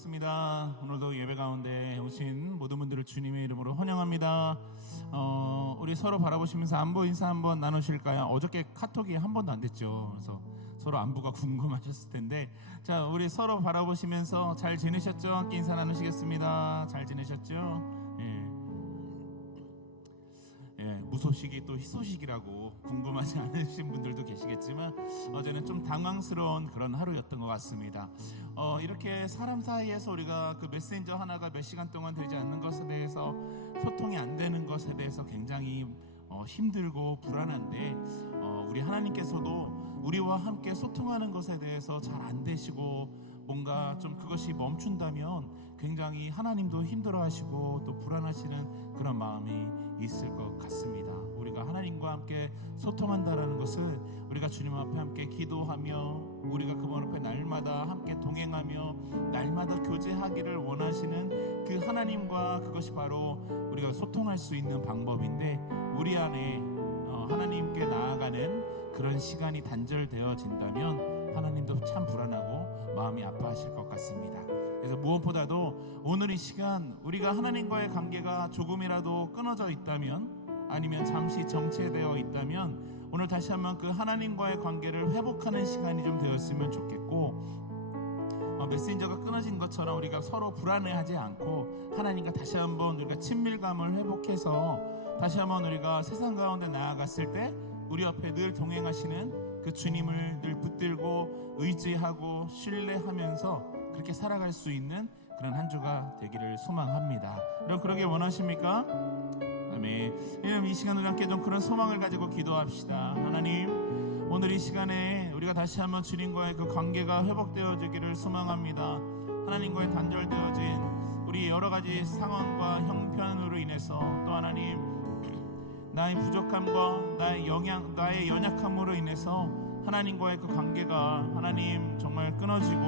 반갑습니다. 오늘도 예배 가운데 오신 모든 분들을 주님의 이름으로 환영합니다. 우리 서로 바라보시면서 안부 인사 한번 나누실까요? 어저께 카톡이 한 번도 안 됐죠. 그래서 서로 안부가 궁금하셨을 텐데, 자, 우리 서로 바라보시면서 잘 지내셨죠? 함께 인사 나누시겠습니다. 잘 지내셨죠? 무소식이 또 희소식이라고 궁금하지 않으신 분들도 계시겠지만, 어제는 좀 당황스러운 그런 하루였던 것 같습니다. 이렇게 사람 사이에서 우리가 그 메신저 하나가 몇 시간 동안 되지 않는 것에 대해서, 소통이 안 되는 것에 대해서 굉장히 힘들고 불안한데, 우리 하나님께서도 우리와 함께 소통하는 것에 대해서 잘 안 되시고 뭔가 좀 그것이 멈춘다면 굉장히 하나님도 힘들어하시고 또 불안하시는 그런 마음이 있을 것 같습니다. 우리가 하나님과 함께 소통한다라는 것은 우리가 주님 앞에 함께 기도하며, 우리가 그분 앞에 날마다 함께 동행하며 날마다 교제하기를 원하시는 그 하나님과, 그것이 바로 우리가 소통할 수 있는 방법인데, 우리 안에 하나님께 나아가는 그런 시간이 단절되어진다면 하나님도 참 불안하고 마음이 아파하실 것 같습니다. 그래서 무엇보다도 오늘 이 시간 우리가 하나님과의 관계가 조금이라도 끊어져 있다면, 아니면 잠시 정체되어 있다면, 오늘 다시 한번 그 하나님과의 관계를 회복하는 시간이 좀 되었으면 좋겠고, 메신저가 끊어진 것처럼 우리가 서로 불안해하지 않고 하나님과 다시 한번 우리가 친밀감을 회복해서 다시 한번 우리가 세상 가운데 나아갔을 때 우리 옆에 늘 동행하시는 그 주님을 늘 붙들고 의지하고 신뢰하면서 그렇게 살아갈 수 있는 그런 한 주가 되기를 소망합니다. 여러분, 그러길 원하십니까? 아멘. 이 시간 우리 함께 좀 그런 소망을 가지고 기도합시다. 하나님, 오늘 이 시간에 우리가 다시 한번 주님과의 그 관계가 회복되어지기를 소망합니다. 하나님과의 단절되어진 우리 여러 가지 상황과 형편으로 인해서, 또 하나님, 나의 부족함과 나의 연약함으로 인해서 하나님과의 그 관계가 하나님 정말 끊어지고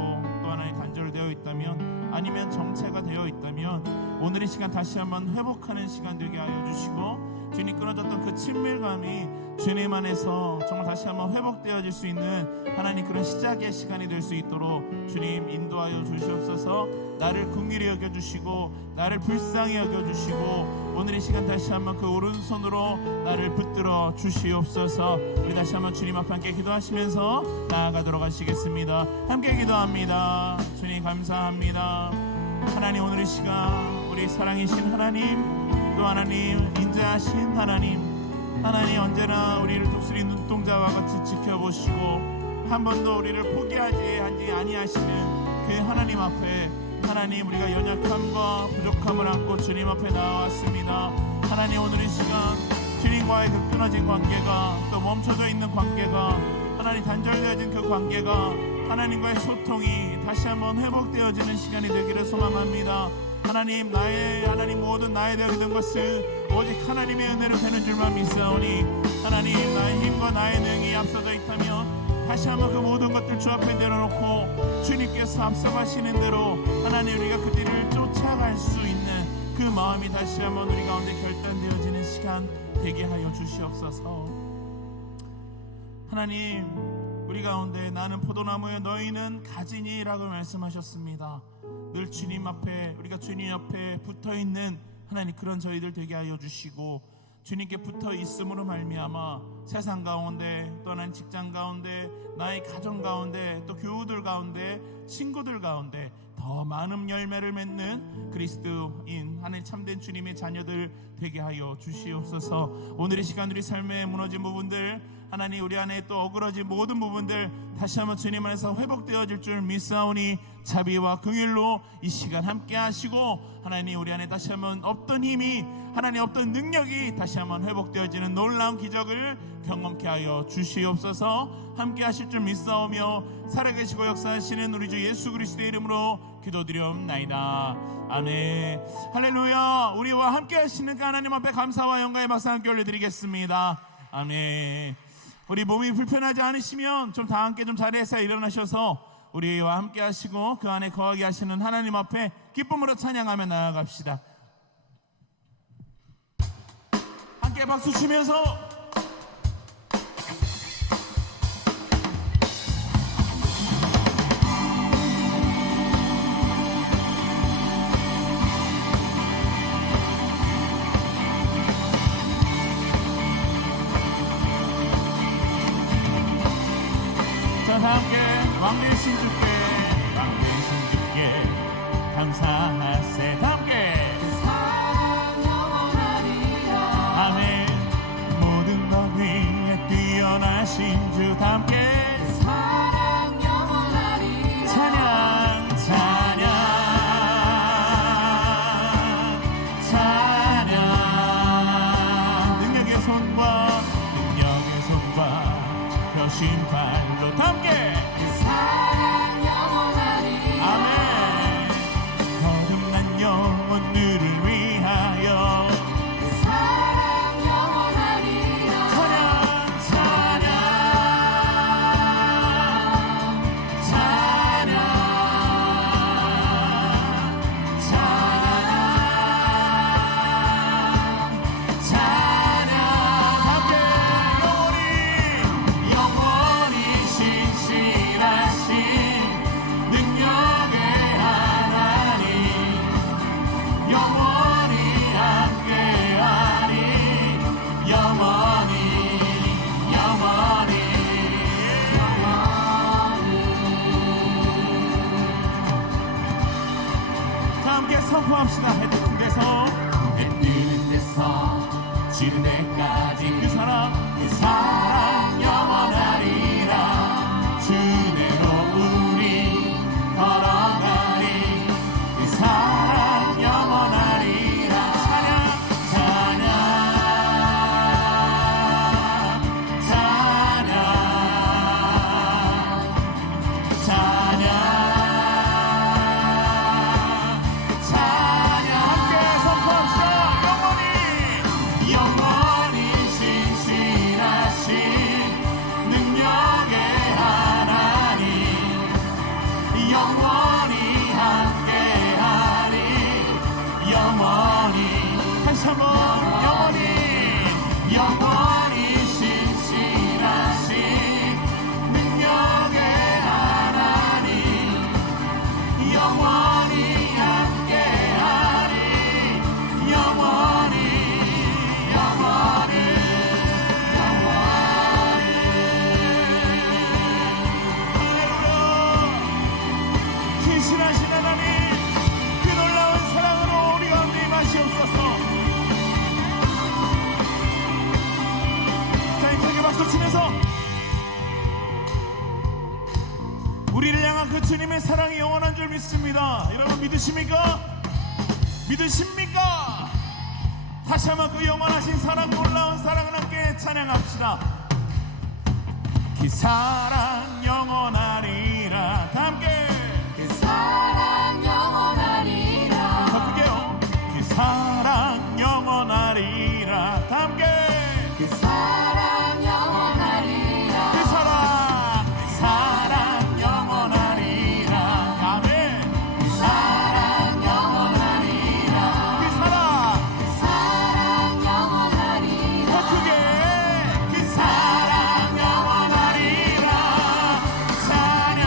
또 하나님 단절되어 있다면, 아니면 정체가 되어 있다면 오늘 이 시간 다시 한번 회복하는 시간 되게 하여 주시고, 주님 끊어졌던 그 친밀감이 주님 안에서 정말 다시 한번 회복되어질 수 있는 하나님 그런 시작의 시간이 될 수 있도록 주님 인도하여 주시옵소서. 나를 긍휼히 여겨주시고 나를 불쌍히 여겨주시고 오늘 이 시간 다시 한번 그 오른손으로 나를 붙들어 주시옵소서. 우리 다시 한번 주님 앞에 함께 기도하시면서 나아가도록 하시겠습니다. 함께 기도합니다. 주님 감사합니다. 하나님, 오늘 이 시간 우리 사랑이신 하나님, 또 하나님 인자하신 하나님 언제나 우리를 독수리 눈동자와 같이 지켜보시고 한 번도 우리를 포기하지 아니하시는 그 하나님 앞에, 하나님 우리가 연약함과 부족함을 안고 주님 앞에 나왔습니다. 하나님, 오늘 이 시간 주님과의 그 끊어진 관계가, 또 멈춰져 있는 관계가, 하나님 단절되어진 그 관계가, 하나님과의 소통이 다시 한번 회복되어지는 시간이 되기를 소망합니다. 하나님, 모든 나에 되어지던 것은 오직 하나님의 은혜로 되는 줄만 믿사오니, 하나님, 나의 힘과 나의 능이 앞서져 있다면 다시 한번 그 모든 것들 주 앞에 내려놓고 주님께서 앞서가시는 대로 하나님 우리가 그 뒤를 쫓아갈 수 있는 그 마음이 다시 한번 우리 가운데 결단되어지는 시간 되게 하여 주시옵소서. 하나님, 우리 가운데 나는 포도나무에 너희는 가지니라고 말씀하셨습니다. 늘 주님 앞에, 우리가 주님 옆에 붙어있는 하나님 그런 저희들 되게 하여 주시고, 주님께 붙어 있음으로 말미암아 세상 가운데, 또 하나님 직장 가운데, 나의 가정 가운데, 또 교우들 가운데, 친구들 가운데 더 많은 열매를 맺는 그리스도인 하나님 참된 주님의 자녀들 되게 하여 주시옵소서. 오늘 이 시간 우리 삶에 무너진 부분들, 하나님 우리 안에 또 어그러진 모든 부분들 다시 한번 주님 안에서 회복되어질 줄 믿사오니 자비와 긍휼로 이 시간 함께 하시고, 하나님 우리 안에 다시 한번 없던 힘이, 하나님 없던 능력이 다시 한번 회복되어지는 놀라운 기적을 경험케 하여 주시옵소서. 함께 하실 줄 믿사오며 살아계시고 역사하시는 우리 주 예수 그리스도의 이름으로 기도드리옵나이다. 아멘. 할렐루야. 우리와 함께 하시는 그 하나님 앞에 감사와 영광의 박수 함께 올려드리겠습니다. 아멘. 우리 몸이 불편하지 않으시면 좀 다 함께 좀 자리에서 일어나셔서 우리와 함께 하시고 그 안에 거하게 하시는 하나님 앞에 기쁨으로 찬양하며 나아갑시다. 함께 박수 치면서 하신 주 함께 사랑 영원하리라. 찬양 찬양 찬양 능력의 손과 펴신 발로 함께 사랑 영원하리라. 아멘. 거듭난 영혼들을 위하여 사랑 영원하리라. 찬양 찬양 찬양 찬양 찬양 함께 영원히 신실하신 능력의 하나님 영원히 함께하니 영원히 다 함께 선포합시다. 해 뜨는 데서 해 뜨는 데서 지는 데까지 그 사랑 영원하리라. 주대로 우리 걸어가리. 그 사랑 영원하리라. 찬양 찬양 찬양 찬양 찬양 함께 선포합시다. 영원히 신실하신 능력의 하나님 영원히 함께하리 영원히 다시 한번 영원히 신실하신 능력의 하나님 영원히 함께하리 영원히 신실하신 하나님 그 놀라운 사랑으로 우리 가운데 임하시옵소서. 자, 힘차게 박수 치면서 우리를 향한 그 주님의 사랑이 영원한 줄 믿습니다. 여러분 믿으십니까? 믿으십니까? 다시 한번 그 영원하신 사랑 놀라운 사랑을 함께 찬양합시다. 그 사랑 영원하리라. 다 함께 그 사랑 영원하리라. 더 크게요. 그 사랑 영원하리라. 다 함께 그 사랑 영원하리라. 그 사랑 영원하리라. 아멘. 그 사랑 영원하리라. 그 사랑 영원하리라. 더 크게 그 사랑 영원하리라. 찬양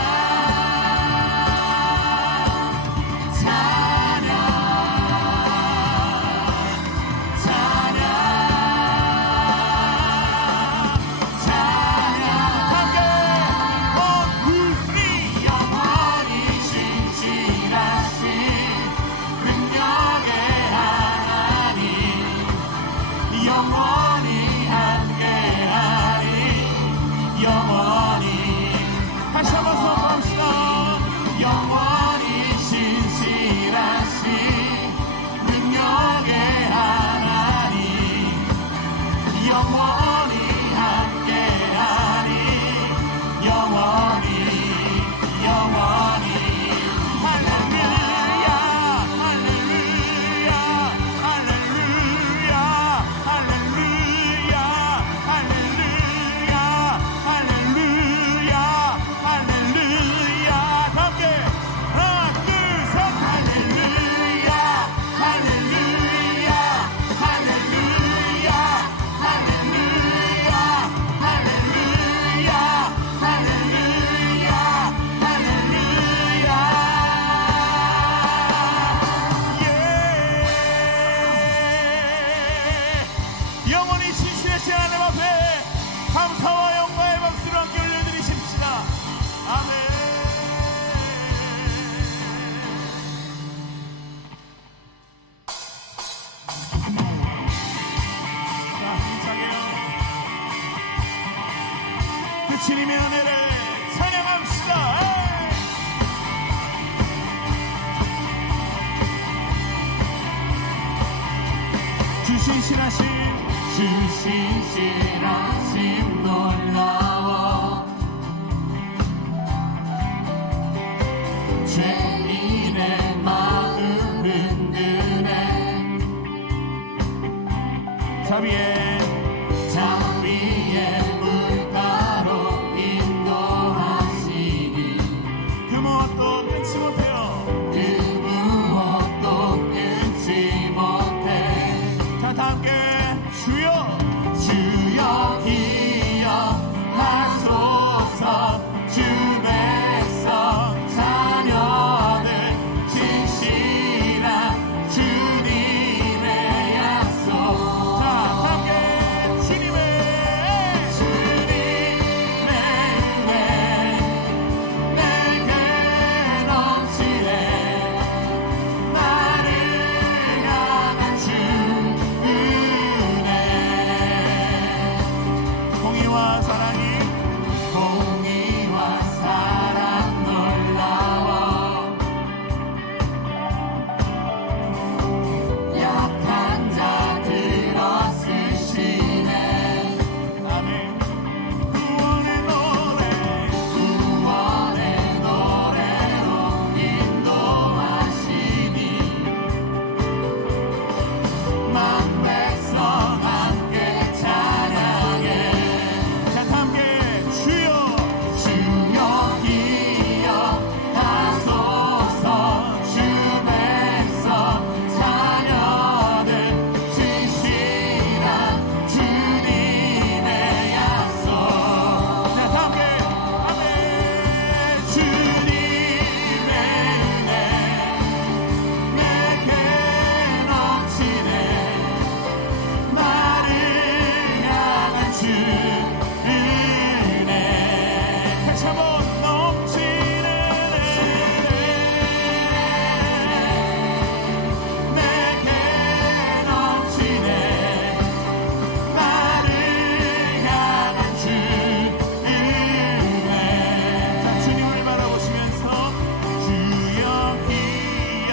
주님의 은혜를 찬양합시다. 주신실하심 놀라워 죄인의 마음 흔드네 자비의 물가로 인도하시니 그 무엇도 끊지 못해요. 그 무엇도 끊지 못해 자, 다 함께 주여 기억하소서 주 백성 자녀들 진실한 주님의 약속 자, 함께 주님의 은혜 내게 넘치네 나를 향한 주 은혜 공의와 사랑이 공의와 사랑 놀라워 약한 자들어 쓰시네 아멘. 구원의 노래로 인도하시니 만 백성 함께 찬양해 자, 함께 주여 기억하소서 주 백성 자녀들 진실한 주님의 약속 자, 함께 아멘. 주님의 은혜 내게 넘치네 나를 향한 주 은혜 다시 한번 넘치네. 내게 넘치네 나를 향한 주 은혜 자, 주님을 바라보시면서 주여 기여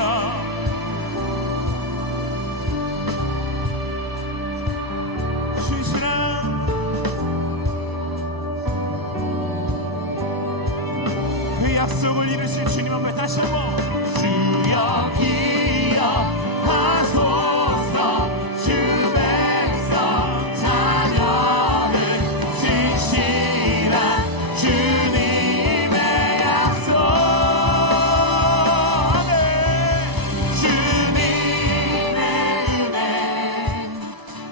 신실한 그 약속을 이루실 주님 앞에 다시 한번 주여 기억하소서 주 백성 자녀들 진실한 주님의 약속 주님의 은혜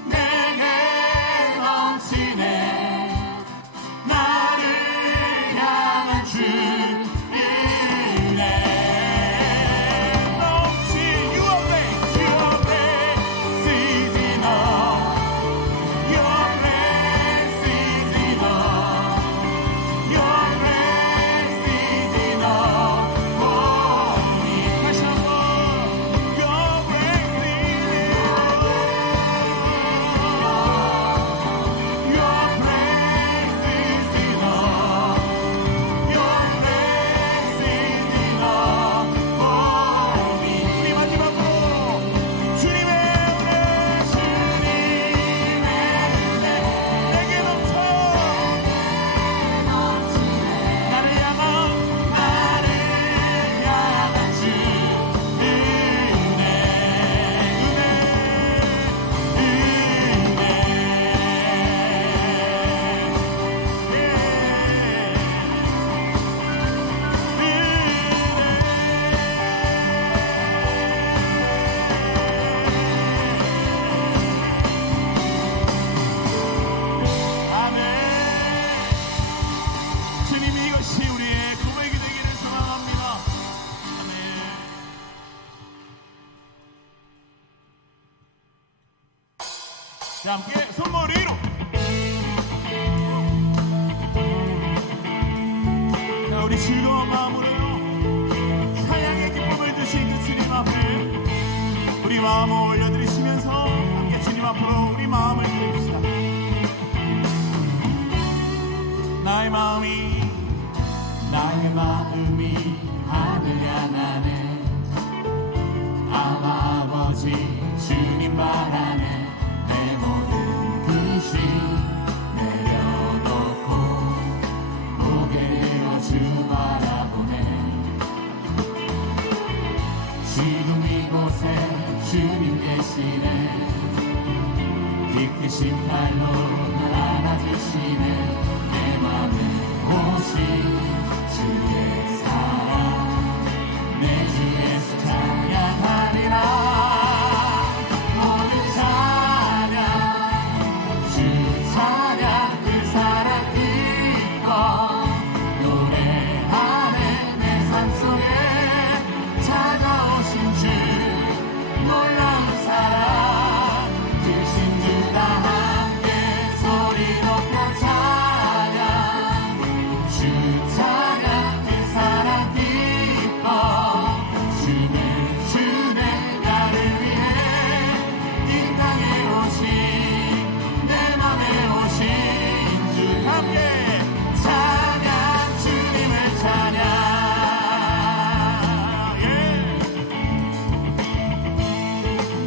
내게 넘치네 나를 향한 주 은혜 넘치 유업의 Your grace is enough. Your grace is enough. Your grace is enough for me. 다시 한번 Your grace is Your grace is enough. Your grace is enough for me. 우리 마지막으로 주님의 은혜 내게 넘쳐 나를 향한 주 은혜 아멘. 주님이 이것이 우리의 고백이 되기를 소망합니다. 아멘. 자, 함께 손머리 위로. 자, 우리 즐거운 마음으로요 찬양의 기쁨을 주신 그 주님 앞에 우리 마음을 올려드리시면서 함께 주님 앞으로 우리 마음을 드립시다. 나의 나의 마음이 하늘 향하네. 아버지 주님 바라네. 내 모든 근심 내려놓고 고개 들어 주 바라보네. 지금 이곳에 주님 계시네. 깊으신 팔로 날 안아주시네. 내 맘에 오신 주의 사랑 내 주 예수 찬양하리라. 모든 찬양 주 찬양 그 사랑 기뻐 노래하네. 내 삶 속에 찾아오신 주 놀라운 사랑 주신 주 다 함께 소리 높여 찬양 주 찬양 그 사랑 기뻐 주는 나를 위해 이 땅에 오신 내 맘에 오신 주 함께 찬양 주님을 찬양.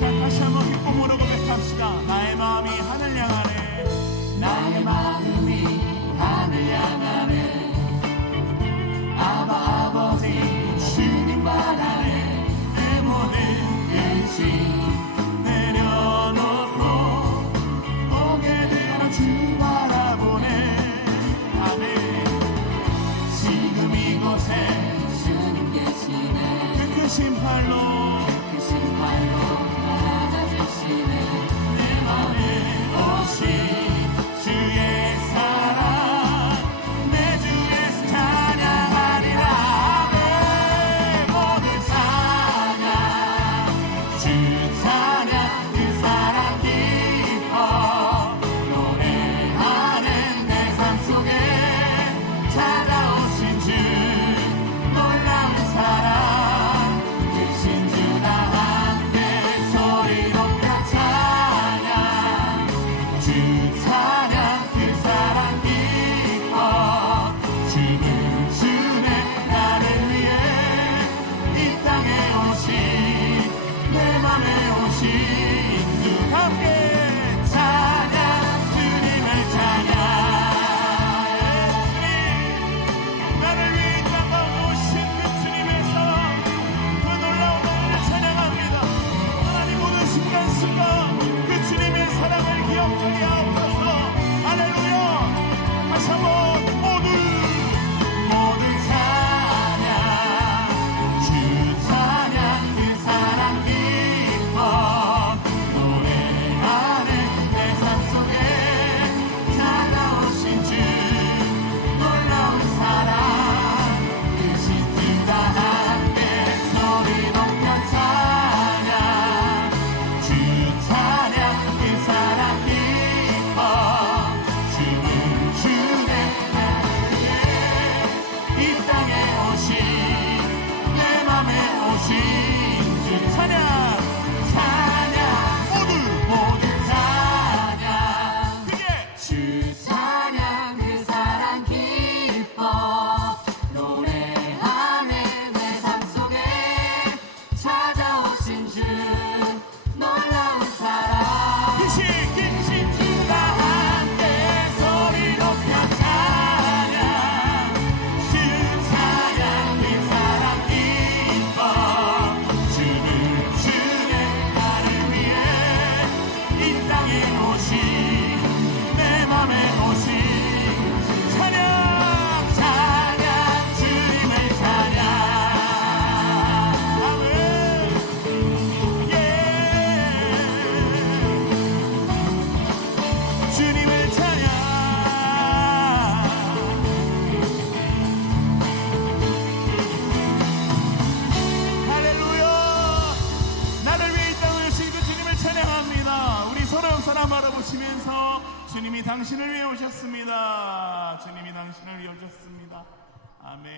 자, 다시 한번 기쁨으로 고백합시다. 나의 마음이 하늘 향하네. 나의 마음이 하늘 향하네. 아버지 주님 바라네. 내 모든 근심 내려놓고 고개 들어 주 바라보네. 아멘. 지금 이곳에 주님 계시네. 그 크신 팔로 안아주시네. 내 맘에 오신 주의 사랑 내 주 예수 찬양하리라. 아멘. 모든 찬양 주 찬양 그 사랑 기뻐 노래하는 내 삶 속에 찾아오신 주 놀라운 사랑 크신 주 다 함께 소리 높여 찬양 주 찬양 그 사랑 기뻐 주는 주네 나를 위해 이 땅에 오신 내 맘에 오신 주 함께 찬양 주님을 찬양. 주님 나를 위해 이 땅에 오신 그 주님의 사랑 그 놀라운 은혜를 찬양합니다. 하나님 모든 순간순간 그 주님의 사랑을 기억하게 하옵소서. 할렐루야. 다시 한번 모든 찬양 주 찬양 그 사랑 기뻐 노래하는 내 삶 속에 찾아오신 주 놀라운 사랑 크신 주 다 함께 소리 높여 찬양 주 찬양 그 사랑 기뻐 주는 주의 나를 위해 이 땅에 오신 내 맘에 오신 주 찬양 모든 찬양 그게 주 찬양 그 사랑 기뻐 노래하네. 내 삶 속에 찾아오신 주 놀라운 사랑 크신 주 다 함께 소리 높여 찬양 주 찬양 그 사랑 기뻐 주는 주의 나를 위해 이 땅에 오신 내 맘에 오신 찬양 주님을 찬양. 아멘. 주님을 찬양. 할렐루야. 나를 위해 이 땅을 오신 그 주님을 찬양합니다. 우리 서로 사람 바라보시면서 주님이 당신을 위해 오셨습니다. 주님이 당신을 위해 오셨습니다. 아멘.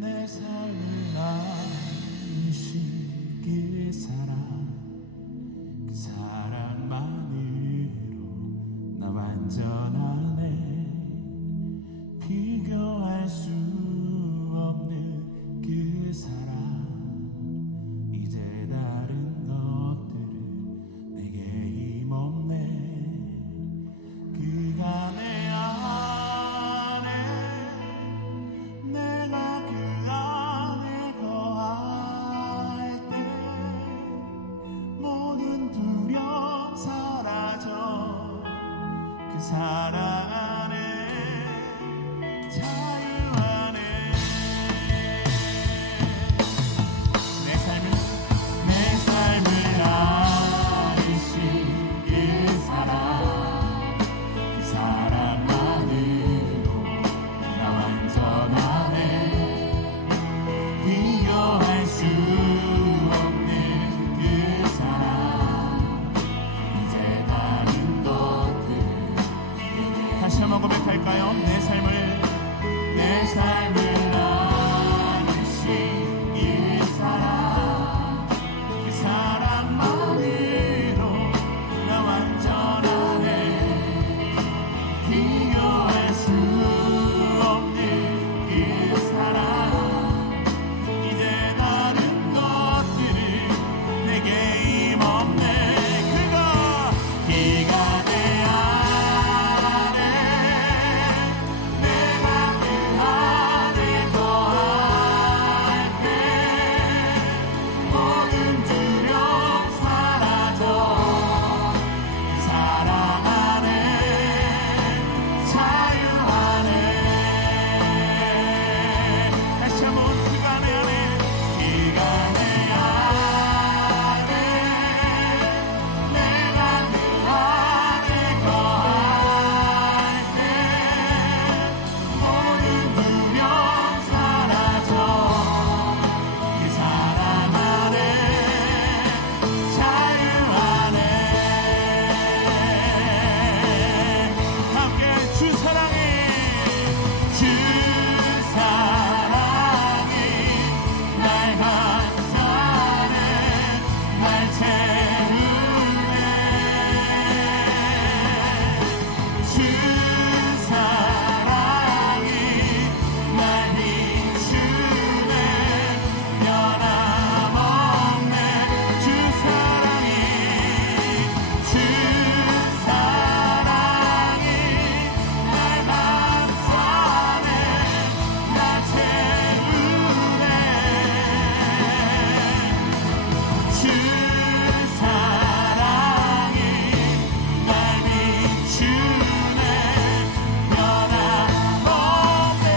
내 사랑 안에 자유 안에 내 삶을 알으신 그 사랑 사랑만으로 나 완전하네 비교할 수 없는 그 사랑 이제 다른 것들 다시 한번 고백할까요? 내 삶을 안으신 이 사랑 그 사랑만으로 나 완전하네 비교할 수 없는 그 사랑 이제 다른 것들은 내게 힘없네 그가 내 안에 내가 그 안에 거할 때 모든 두려움 사라져 사랑 안에 자유 안에 다시 한번 그가 내 안에 내가 그 안에 거할 때 모든 두려움 사라져 그 사랑 안에 자유 안에 함께 주 사랑이 날 감싸네 날 채우네 주 사랑이 날 비추네 변함없네 주 사랑이 날 감싸네 날 채우네 주 사랑이 날 비추네 변함없네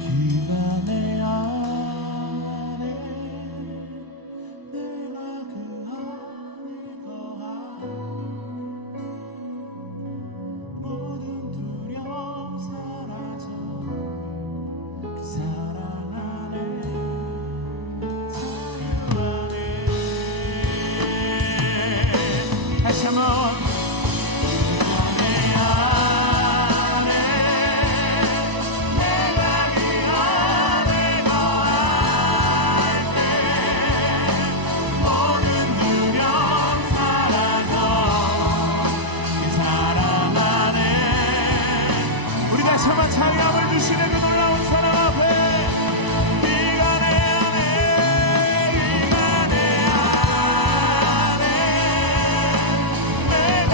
그가 내 안에 내가 그 안에 거할 모든 두려움 사라져 그 사랑 안에 자유 안에 다시 한번 내 안에 내가 그 안에 거할 때 모든 두려움 사라져 그 사랑 안에 우리 다시 한번 찬양함을 주시는 그 놀라운 사랑 앞에 네가 내 안에 네가 내 안에 내가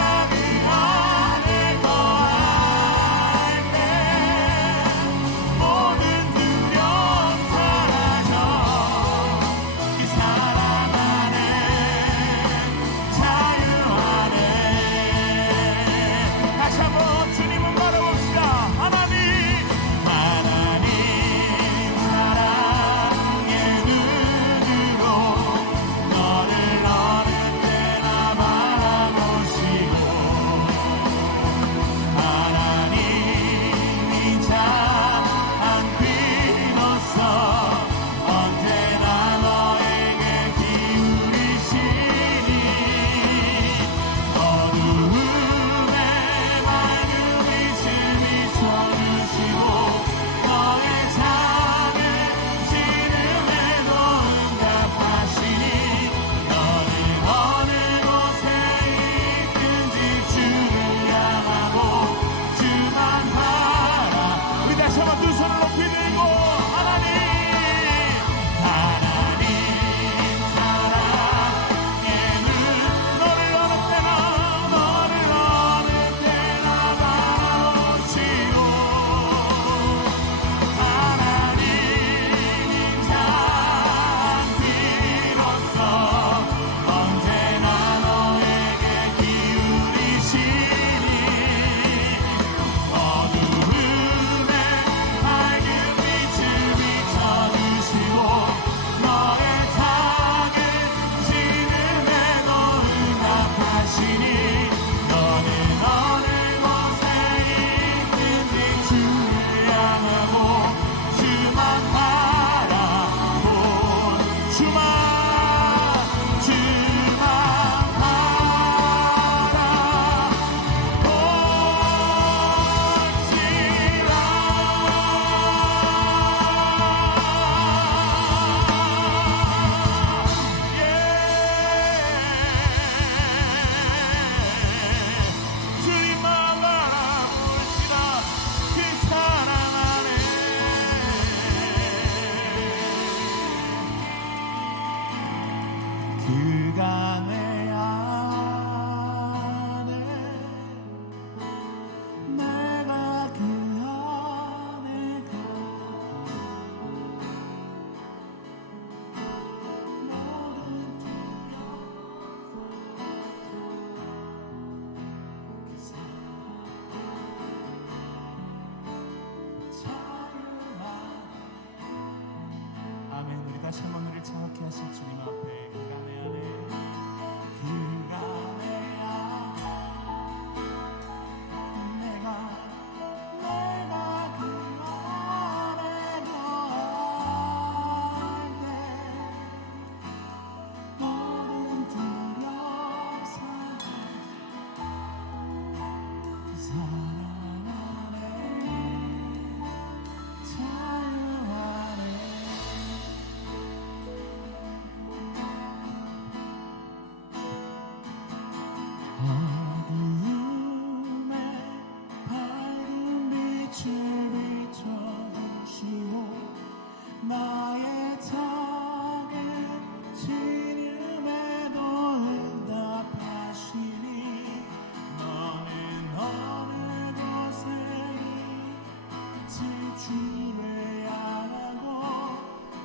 주를 향하고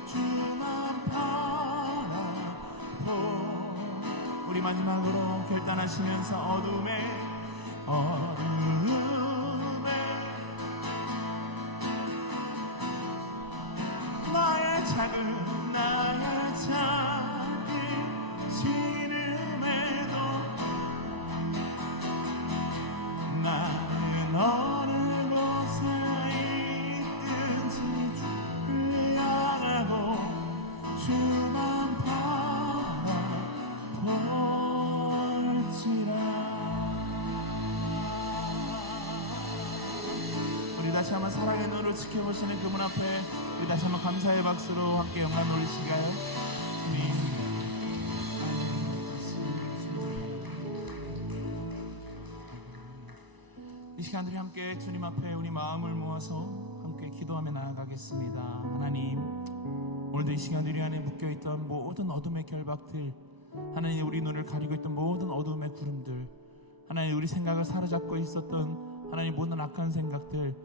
주만 바라보. 우리 마지막으로 결단하시면서 어둠에 나의 작은 시름에도 나는 어느 곳에 있든지 주를 향하고 주만 바라볼지라. 우리 다시 한번 사랑의 눈으로 지켜보시는 그분 앞에 우리 다시 한번 감사의 박수로 함께 영광 올리실까요? 이 시간들이 함께 주님 앞에 우리 마음을 모아서 함께 기도하며 나아가겠습니다. 하나님, 오늘도 이 시간들이 안에 묶여있던 모든 어둠의 결박들, 하나님 우리 눈을 가리고 있던 모든 어둠의 구름들, 하나님 우리 생각을 사로잡고 있었던 하나님 모든 악한 생각들,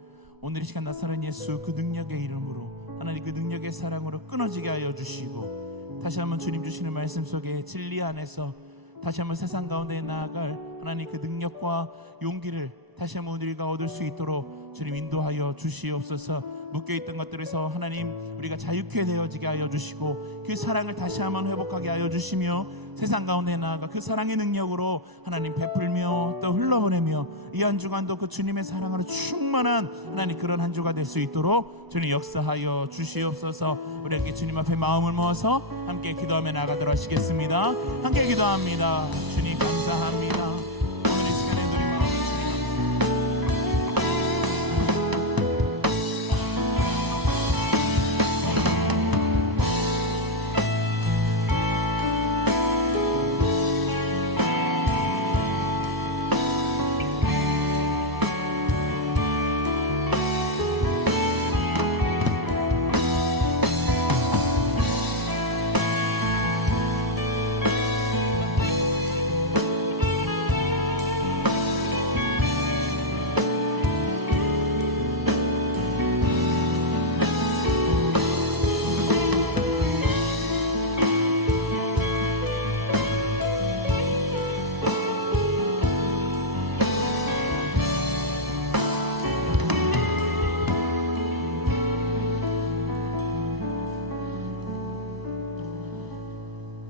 오늘 이 시간 나사렛 예수 그 능력의 이름으로 하나님 그 능력의 사랑으로 끊어지게 하여 주시고, 다시 한번 주님 주시는 말씀 속에 진리 안에서 다시 한번 세상 가운데 나아갈 하나님 그 능력과 용기를 다시 한번 우리가 얻을 수 있도록 주님 인도하여 주시옵소서. 묶여있던 것들에서 하나님 우리가 자유케 되어지게 하여 주시고, 그 사랑을 다시 한번 회복하게 하여 주시며, 세상 가운데 나아가 그 사랑의 능력으로 하나님 베풀며 또 흘러보내며 이 한 주간도 그 주님의 사랑으로 충만한 하나님 그런 한 주가 될 수 있도록 주님 역사하여 주시옵소서. 우리 함께 주님 앞에 마음을 모아서 함께 기도하며 나가도록 하시겠습니다. 함께 기도합니다. 주님 감사합니다. 오늘 이 시간에 우리 마음을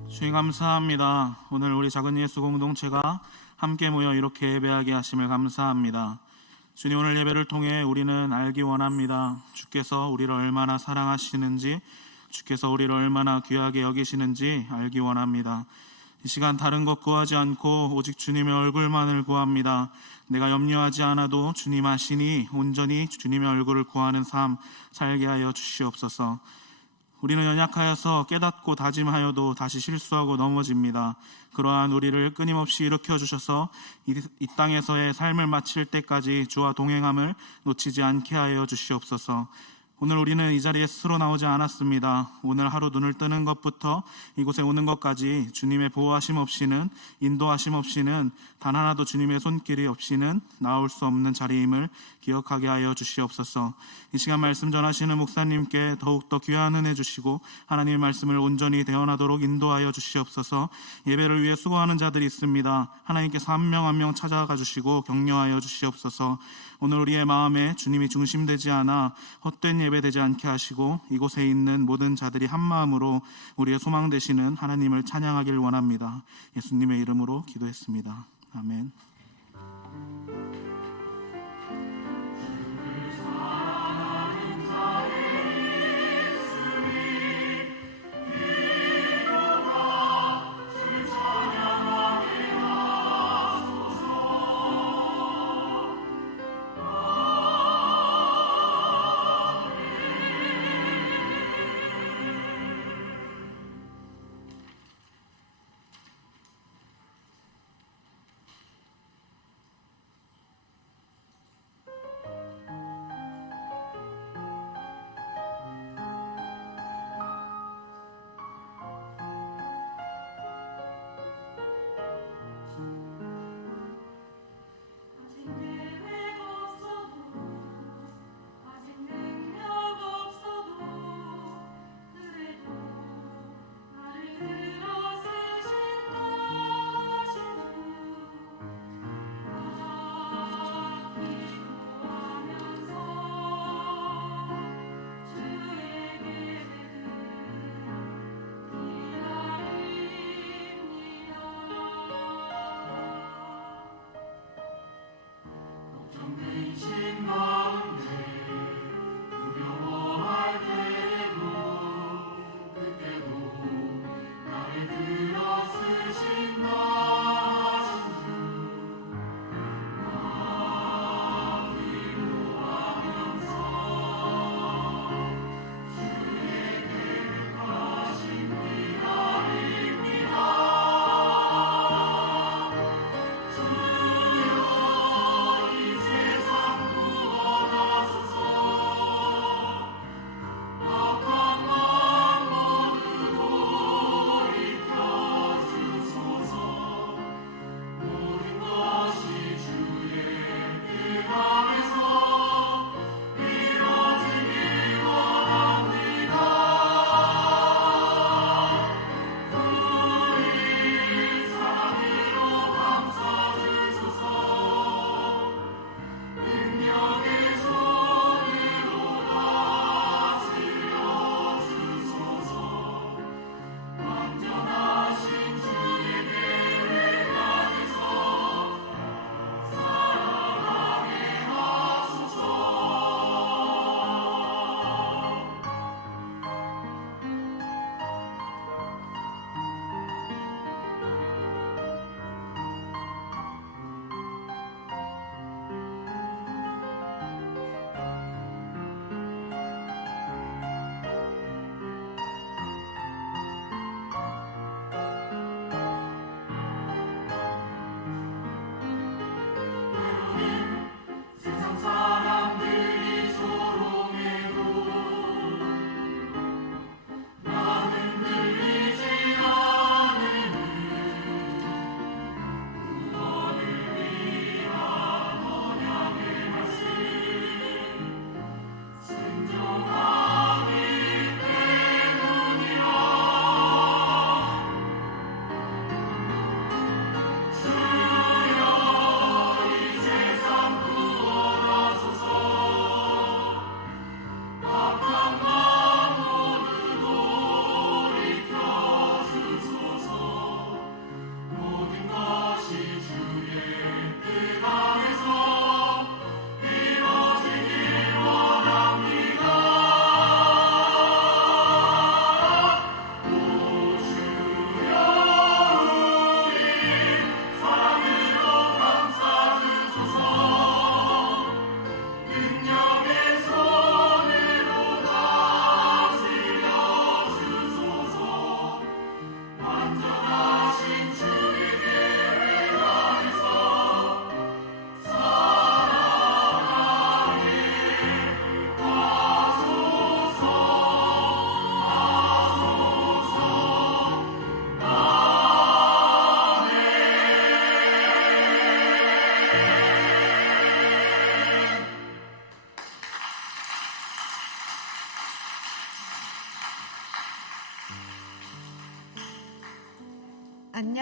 주님 감사합니다. 오늘 우리 작은 예수 공동체가 함께 모여 이렇게 예배하게 하심을 감사합니다. 주님, 오늘 예배를 통해 우리는 알기 원합니다. 주께서 우리를 얼마나 사랑하시는지, 주께서 우리를 얼마나 귀하게 여기시는지 알기 원합니다. 이 시간 다른 것 구하지 않고 오직 주님의 얼굴만을 구합니다. 내가 염려하지 않아도 주님 아시니 온전히 주님의 얼굴을 구하는 삶 살게 하여 주시옵소서. 우리는 연약하여서 깨닫고 다짐하여도 다시 실수하고 넘어집니다. 그러한 우리를 끊임없이 일으켜 주셔서 이 땅에서의 삶을 마칠 때까지 주와 동행함을 놓치지 않게 하여 주시옵소서. 오늘 우리는 이 자리에 스스로 나오지 않았습니다. 오늘 하루 눈을 뜨는 것부터 이곳에 오는 것까지 주님의 보호하심 없이는, 인도하심 없이는, 단 하나도 주님의 손길이 없이는 나올 수 없는 자리임을 기억하게 하여 주시옵소서. 이 시간 말씀 전하시는 목사님께 더욱더 귀한 은혜 주시고 하나님의 말씀을 온전히 대언하도록 인도하여 주시옵소서. 예배를 위해 수고하는 자들이 있습니다. 하나님께서 한 명 한 명 찾아가 주시고 격려하여 주시옵소서. 오늘 우리의 마음에 주님이 중심되지 않아 헛된 예배 되지 않게 하시고, 이곳에 있는 모든 자들이 한 마음으로 우리의 소망 되시는 하나님을 찬양하길 원합니다. 예수님의 이름으로 기도했습니다. 아멘.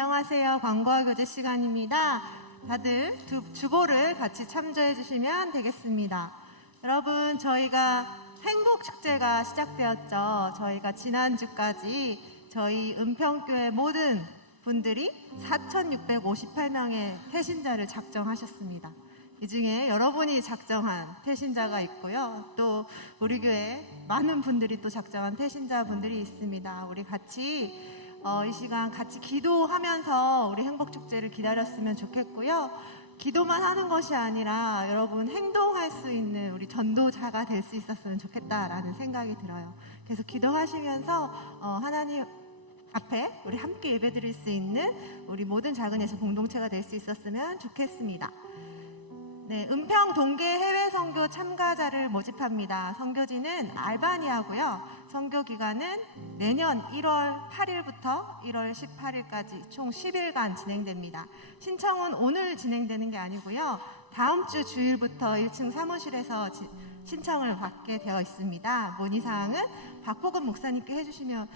안녕하세요. 광고와 교제 시간입니다. 다들 주보를 같이 참조해 주시면 되겠습니다. 여러분, 저희가 행복축제가 시작되었죠. 저희가 지난주까지 저희 은평교회 모든 분들이 4,658명의 태신자를 작정하셨습니다. 이 중에 여러분이 작정한 태신자가 있고요. 또 우리 교회 많은 분들이 또 작정한 태신자분들이 있습니다. 우리 같이 이 시간 같이 기도하면서 우리 행복축제를 기다렸으면 좋겠고요. 기도만 하는 것이 아니라 여러분 행동할 수 있는 우리 전도자가 될 수 있었으면 좋겠다라는 생각이 들어요. 그래서 기도하시면서 하나님 앞에 우리 함께 예배드릴 수 있는 우리 모든 작은 예수 공동체가 될 수 있었으면 좋겠습니다. 네, 은평 동계 해외 선교 참가자를 모집합니다. 선교지는 알바니아고요. 선교 기간은 내년 1월 8일부터 1월 18일까지 총 10일간 진행됩니다. 신청은 오늘 진행되는 게 아니고요. 다음 주 주일부터 1층 사무실에서 신청을 받게 되어 있습니다. 문의사항은 박호근 목사님께 해주시면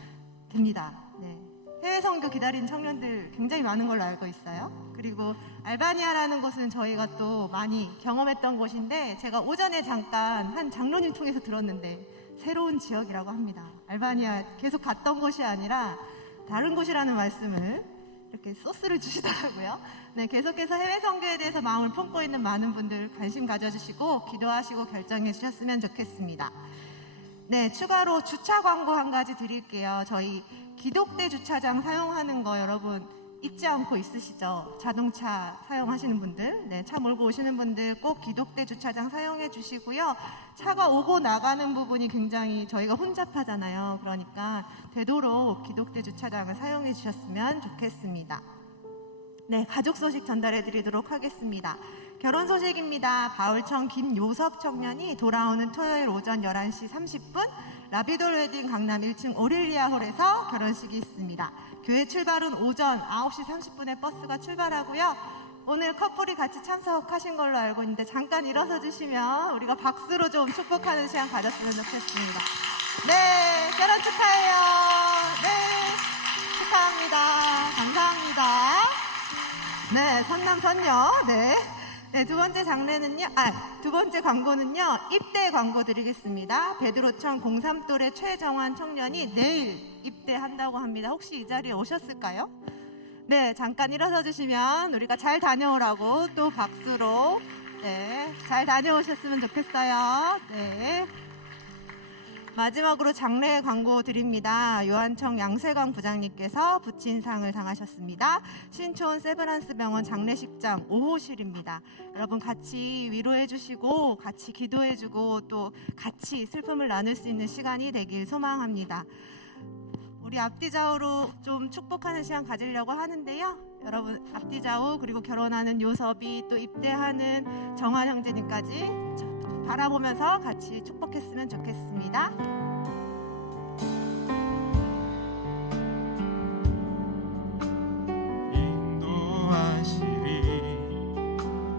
됩니다. 네. 해외 선교 기다린 청년들 굉장히 많은 걸로 알고 있어요. 그리고 알바니아라는 곳은 저희가 또 많이 경험했던 곳인데 제가 오전에 잠깐 한 장로님 통해서 들었는데 새로운 지역이라고 합니다. 알바니아 계속 갔던 곳이 아니라 다른 곳이라는 말씀을 이렇게 소스를 주시더라고요. 네, 계속해서 해외 선교에 대해서 마음을 품고 있는 많은 분들 관심 가져주시고 기도하시고 결정해 주셨으면 좋겠습니다. 네, 추가로 주차 광고 한 가지 드릴게요. 저희 기독대 주차장 사용하는 거 여러분 잊지 않고 있으시죠? 자동차 사용하시는 분들, 네, 차 몰고 오시는 분들 꼭 기독대 주차장 사용해 주시고요. 차가 오고 나가는 부분이 굉장히 저희가 혼잡하잖아요. 그러니까 되도록 기독대 주차장을 사용해 주셨으면 좋겠습니다. 네, 가족 소식 전달해 드리도록 하겠습니다. 결혼 소식입니다. 바울청 김요섭 청년이 돌아오는 토요일 오전 11시 30분 라비돌 웨딩 강남 1층 오릴리아홀에서 결혼식이 있습니다. 교회 출발은 오전 9시 30분에 버스가 출발하고요. 오늘 커플이 같이 참석하신 걸로 알고 있는데 잠깐 일어서 주시면 우리가 박수로 좀 축복하는 시간 가졌으면 좋겠습니다. 네, 결혼 축하해요. 네, 축하합니다. 감사합니다. 네, 선남 선녀. 네. 네, 두 번째 광고는요, 입대 광고 드리겠습니다. 베드로청 03돌의 최정환 청년이 내일 입대한다고 합니다. 혹시 이 자리에 오셨을까요? 네, 잠깐 일어서 주시면 우리가 잘 다녀오라고 또 박수로, 네, 잘 다녀오셨으면 좋겠어요. 네. 마지막으로 장례 광고 드립니다. 요한청 양세광 부장님께서 부친상을 당하셨습니다. 신촌 세브란스병원 장례식장 5호실입니다. 여러분 같이 위로해 주시고 같이 기도해 주고 또 같이 슬픔을 나눌 수 있는 시간이 되길 소망합니다. 우리 앞뒤 좌우로 좀 축복하는 시간 가지려고 하는데요. 여러분 앞뒤 좌우 그리고 결혼하는 요섭이 또 입대하는 정환 형제님까지 바라보면서 같이 축복했으면 좋겠습니다. 인도하시리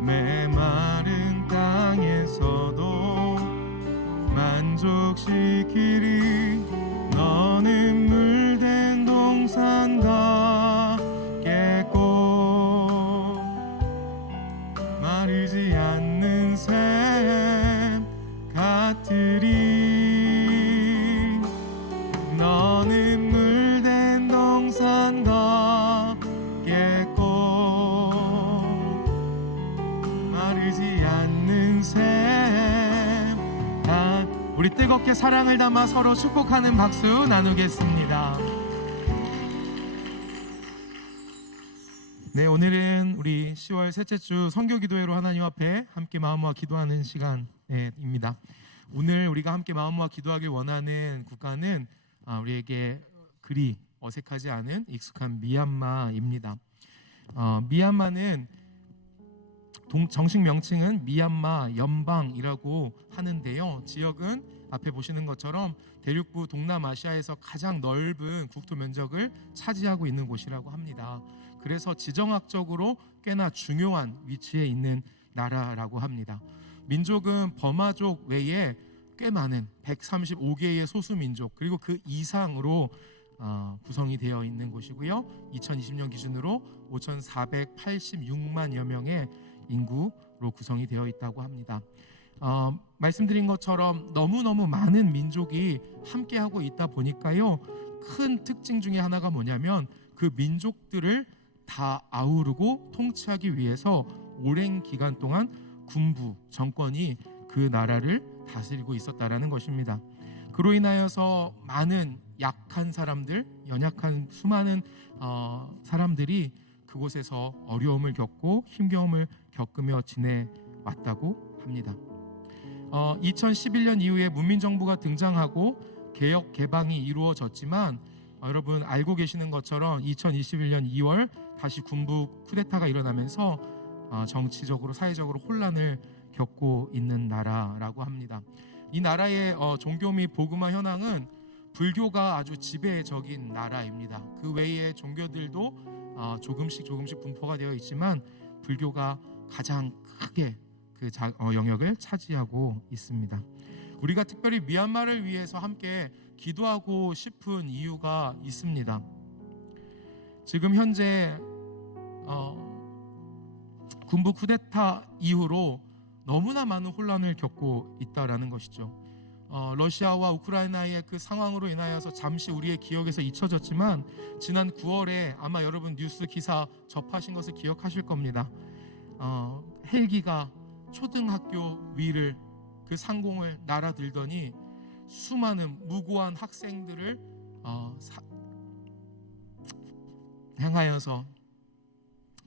메마른 땅에서도 만족시키리 너는 물된 동산 같겠고 마르지 않는 샘 같으리 너는 물된 동산 같겠고 마르지 않는 샘 같 우리 뜨겁게 사랑을 담아 서로 축복하는 박수 나누겠습니다. 네, 오늘은 우리 10월 셋째 주 선교기도회로 하나님 앞에 함께 마음과 기도하는 시간입니다. 오늘 우리가 함께 마음과 기도하길 원하는 국가는 우리에게 그리 어색하지 않은 익숙한 미얀마입니다. 미얀마는 정식 명칭은 미얀마 연방이라고 하는데요. 지역은 앞에 보시는 것처럼 대륙부 동남아시아에서 가장 넓은 국토 면적을 차지하고 있는 곳이라고 합니다. 그래서 지정학적으로 꽤나 중요한 위치에 있는 나라라고 합니다. 민족은 버마족 외에 꽤 많은 135개의 소수민족 그리고 그 이상으로 구성이 되어 있는 곳이고요. 2020년 기준으로 5,486만여 명의 인구로 구성이 되어 있다고 합니다. 말씀드린 것처럼 너무너무 많은 민족이 함께하고 있다 보니까요, 큰 특징 중에 하나가 뭐냐면 그 민족들을 다 아우르고 통치하기 위해서 오랜 기간 동안 군부 정권이 그 나라를 다스리고 있었다라는 것입니다. 그로 인하여서 많은 약한 사람들, 연약한 수많은 사람들이 그곳에서 어려움을 겪고 힘겨움을 겪으며 지내왔다고 합니다. 2011년 이후에 문민정부가 등장하고 개혁 개방이 이루어졌지만 여러분 알고 계시는 것처럼 2021년 2월 다시 군부 쿠데타가 일어나면서 정치적으로 사회적으로 혼란을 겪고 있는 나라라고 합니다. 이 나라의 종교 및 복음화 현황은 불교가 아주 지배적인 나라입니다. 그 외의 종교들도 조금씩 분포가 되어 있지만 불교가 가장 크게 그 영역을 차지하고 있습니다. 우리가 특별히 미얀마를 위해서 함께 기도하고 싶은 이유가 있습니다. 지금 현재 군부 쿠데타 이후로 너무나 많은 혼란을 겪고 있다라는 것이죠. 러시아와 우크라이나의 그 상황으로 인하여서 잠시 우리의 기억에서 잊혀졌지만 지난 9월에 아마 여러분 뉴스 기사 접하신 것을 기억하실 겁니다. 헬기가 초등학교 위를 그 상공을 날아들더니 수많은 무고한 학생들을 향하여서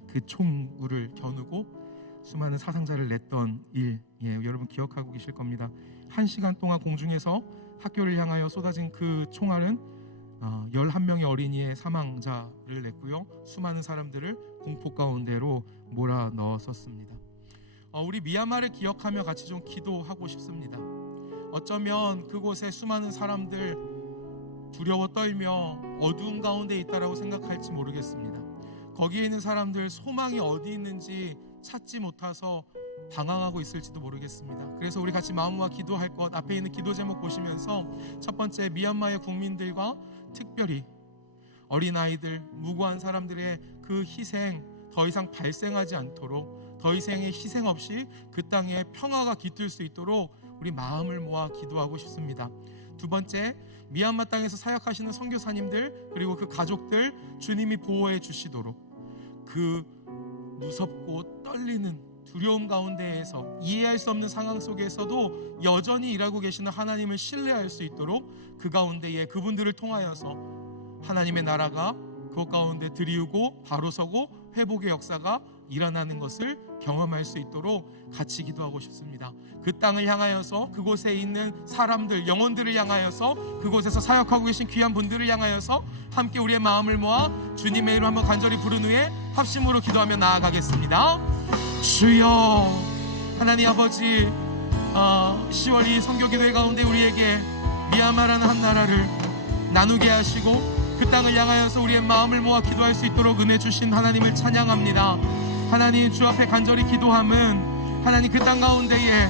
그 총구를 겨누고 수많은 사상자를 냈던 일, 여러분 기억하고 계실 겁니다. 1시간 동안 공중에서 학교를 향하여 쏟아진 그 총알은 11명의 어린이의 사망자를 냈고요, 수많은 사람들을 공포 가운데로 몰아넣었습니다. 우리 미얀마를 기억하며 같이 좀 기도하고 싶습니다. 어쩌면 그곳에 수많은 사람들 두려워 떨며 어두운 가운데 있다라고 생각할지 모르겠습니다. 거기에 있는 사람들 소망이 어디 있는지 찾지 못해서 방황하고 있을지도 모르겠습니다. 그래서 우리 같이 마음과 기도할 것, 앞에 있는 기도 제목 보시면서 첫 번째, 미얀마의 국민들과 특별히 어린아이들, 무고한 사람들의 그 희생 더 이상 발생하지 않도록, 더 이상의 희생 없이 그 땅에 평화가 깃들 수 있도록 우리 마음을 모아 기도하고 싶습니다. 두 번째, 미얀마 땅에서 사역하시는 선교사님들 그리고 그 가족들 주님이 보호해 주시도록, 그 무섭고 떨리는 두려움 가운데에서 이해할 수 없는 상황 속에서도 여전히 일하고 계시는 하나님을 신뢰할 수 있도록 그 가운데에 그분들을 통하여서 하나님의 나라가 그것 가운데 드리우고 바로 서고 회복의 역사가 일어나는 것을 경험할 수 있도록 같이 기도하고 싶습니다. 그 땅을 향하여서, 그곳에 있는 사람들, 영혼들을 향하여서, 그곳에서 사역하고 계신 귀한 분들을 향하여서 함께 우리의 마음을 모아 주님의 이름 한번 간절히 부른 후에 합심으로 기도하며 나아가겠습니다. 주여, 하나님 아버지, 10월 이 선교기도회 가운데 우리에게 미얀마라는 한 나라를 나누게 하시고 그 땅을 향하여서 우리의 마음을 모아 기도할 수 있도록 은혜 주신 하나님을 찬양합니다. 하나님, 주 앞에 간절히 기도함은 하나님 그 땅 가운데에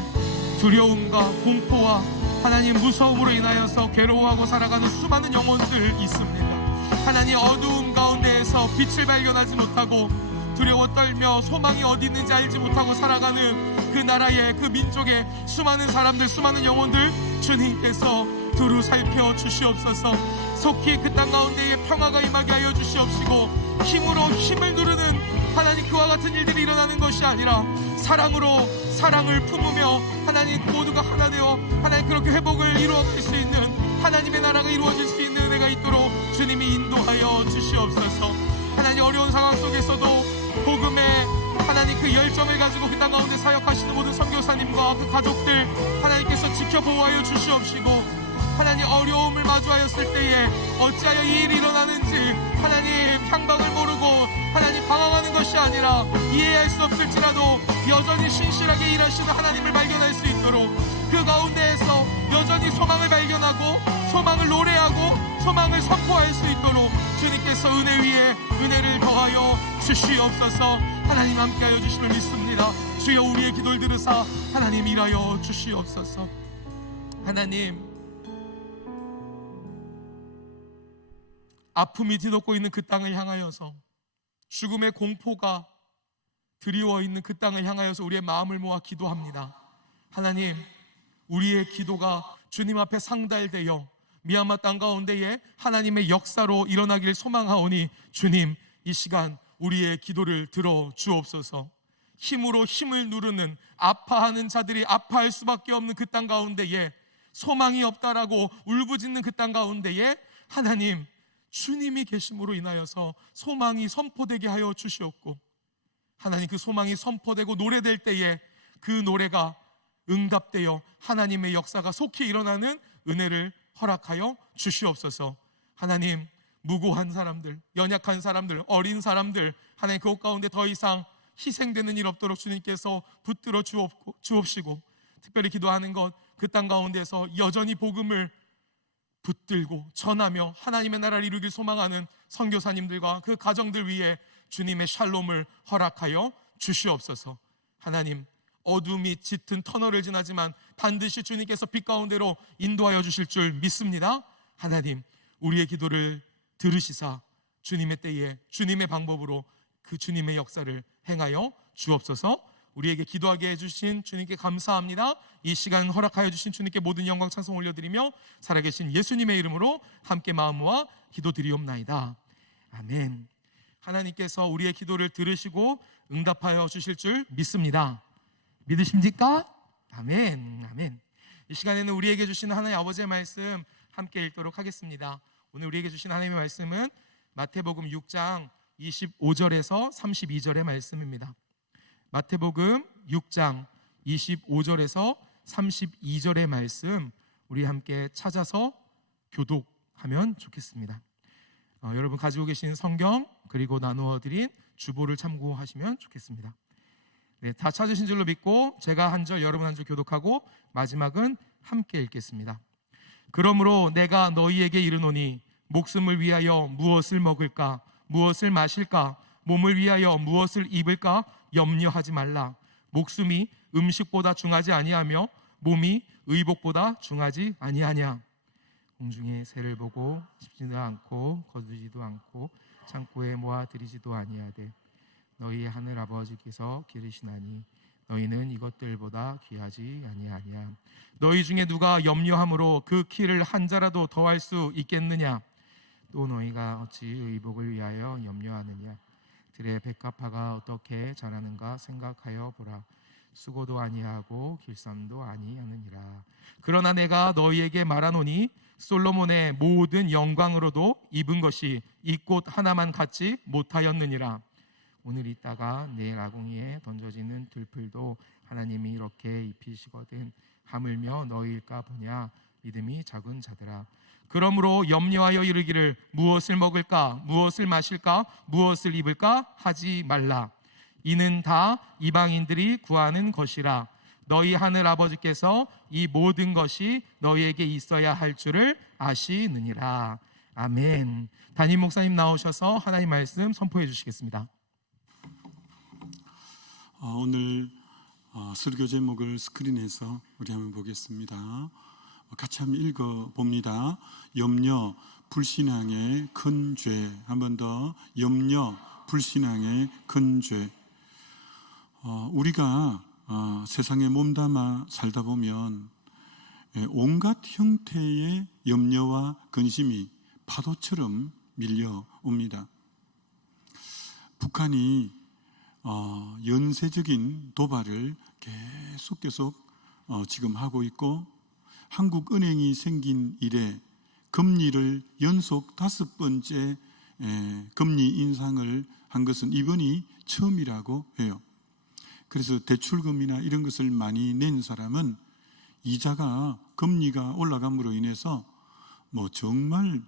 두려움과 공포와 하나님 무서움으로 인하여서 괴로워하고 살아가는 수많은 영혼들 있습니다. 하나님, 어두움 가운데에서 빛을 발견하지 못하고 두려워 떨며 소망이 어디 있는지 알지 못하고 살아가는 그 나라의, 그 민족의 수많은 사람들, 수많은 영혼들 주님께서 두루 살펴 주시옵소서. 속히 그 땅 가운데에 평화가 임하게 하여 주시옵시고, 힘으로 힘을 누르는 하나님 그와 같은 일들이 일어나는 것이 아니라 사랑으로 사랑을 품으며 하나님 모두가 하나 되어 하나님 그렇게 회복을 이루어갈 수 있는 하나님의 나라가 이루어질 수 있는 은혜가 있도록 주님이 인도하여 주시옵소서. 하나님, 어려운 상황 속에서도 복음의 하나님 그 열정을 가지고 그 땅 가운데 사역하시는 모든 선교사님과 그 가족들 하나님께서 지켜보호하여 주시옵시고, 하나님 어려움을 마주하였을 때에 어찌하여 이 일이 일어나는지 하나님 향방을 모르고 하나님 방황하는 것이 아니라 이해할 수 없을지라도 여전히 신실하게 일하시는 하나님을 발견할 수 있도록, 그 가운데에서 여전히 소망을 발견하고 소망을 노래하고 소망을 선포할 수 있도록 주님께서 은혜 위에 은혜를 더하여 주시옵소서. 하나님 함께하여 주심을 믿습니다. 주여, 우리의 기도를 들으사 하나님 일하여 주시옵소서. 하나님, 아픔이 뒤덮고 있는 그 땅을 향하여서, 죽음의 공포가 드리워 있는 그 땅을 향하여서 우리의 마음을 모아 기도합니다. 하나님, 우리의 기도가 주님 앞에 상달되어 미얀마 땅 가운데에 하나님의 역사로 일어나길 소망하오니, 주님, 이 시간 우리의 기도를 들어 주옵소서. 힘으로 힘을 누르는, 아파하는 자들이 아파할 수밖에 없는 그 땅 가운데에, 소망이 없다라고 울부짖는 그 땅 가운데에 하나님, 주님이 계심으로 인하여서 소망이 선포되게 하여 주시옵고, 하나님, 그 소망이 선포되고 노래될 때에 그 노래가 응답되어 하나님의 역사가 속히 일어나는 은혜를 허락하여 주시옵소서. 하나님, 무고한 사람들, 연약한 사람들, 어린 사람들, 하나님 그곳 가운데 더 이상 희생되는 일 없도록 주님께서 붙들어 주옵시고, 특별히 기도하는 것, 그 땅 가운데서 여전히 복음을 붙들고 전하며 하나님의 나라를 이루길 소망하는 선교사님들과 그 가정들 위해 주님의 샬롬을 허락하여 주시옵소서. 하나님, 어둠이 짙은 터널을 지나지만 반드시 주님께서 빛 가운데로 인도하여 주실 줄 믿습니다. 하나님, 우리의 기도를 들으시사 주님의 때에 주님의 방법으로 그 주님의 역사를 행하여 주옵소서. 우리에게 기도하게 해주신 주님께 감사합니다. 이 시간 허락하여 주신 주님께 모든 영광 찬송 올려드리며 살아계신 예수님의 이름으로 함께 마음 모아 기도드리옵나이다. 아멘. 하나님께서 우리의 기도를 들으시고 응답하여 주실 줄 믿습니다. 믿으십니까? 아멘. 아멘. 이 시간에는 우리에게 주신 하나님 아버지의 말씀 함께 읽도록 하겠습니다. 오늘 우리에게 주신 하나님의 말씀은 마태복음 6장 25절에서 32절의 말씀입니다. 마태복음 6장 25절에서 32절의 말씀, 우리 함께 찾아서 교독하면 좋겠습니다. 여러분 가지고 계신 성경, 그리고 나누어 드린 주보를 참고하시면 좋겠습니다. 네, 다 찾으신 줄로 믿고 제가 한 절, 여러분 한 절 교독하고 마지막은 함께 읽겠습니다. 그러므로 내가 너희에게 이르노니 목숨을 위하여 무엇을 먹을까, 무엇을 마실까, 몸을 위하여 무엇을 입을까 염려하지 말라. 목숨이 음식보다 중하지 아니하며 몸이 의복보다 중하지 아니하냐. 공중의 새를 보고 씹지도 않고 거두지도 않고 창고에 모아들이지도 아니하되 너희 하늘 아버지께서 기르시나니 너희는 이것들보다 귀하지 아니하냐. 너희 중에 누가 염려함으로 그 키를 한 자라도 더할 수 있겠느냐. 또 너희가 어찌 의복을 위하여 염려하느냐. 들의 백합화가 어떻게 자라는가 생각하여 보라. 수고도 아니하고 길쌈도 아니하느니라. 그러나 내가 너희에게 말하노니 솔로몬의 모든 영광으로도 입은 것이 이 꽃 하나만 갖지 못하였느니라. 오늘 있다가 내일 아궁이에 던져지는 들풀도 하나님이 이렇게 입히시거든 하물며 너희일까 보냐. 믿음이 작은 자들아. 그러므로 염려하여 이르기를 무엇을 먹을까, 무엇을 마실까, 무엇을 입을까 하지 말라. 이는 다 이방인들이 구하는 것이라. 너희 하늘 아버지께서 이 모든 것이 너희에게 있어야 할 줄을 아시느니라. 아멘. 담임 목사님 나오셔서 하나님 말씀 선포해 주시겠습니다. 오늘 설교 제목을 스크린에서 우리 한번 보겠습니다. 같이 한번 읽어봅니다. 염려, 불신앙의 큰 죄. 한 번 더. 염려, 불신앙의 큰 죄. 우리가 세상에 몸담아 살다 보면 온갖 형태의 염려와 근심이 파도처럼 밀려옵니다. 북한이 연쇄적인 도발을 계속 지금 하고 있고, 한국은행이 생긴 이래 금리를 연속 5번째 금리 인상을 한 것은 이번이 처음이라고 해요. 그래서 대출금이나 이런 것을 많이 낸 사람은 이자가 금리가 올라감으로 인해서 정말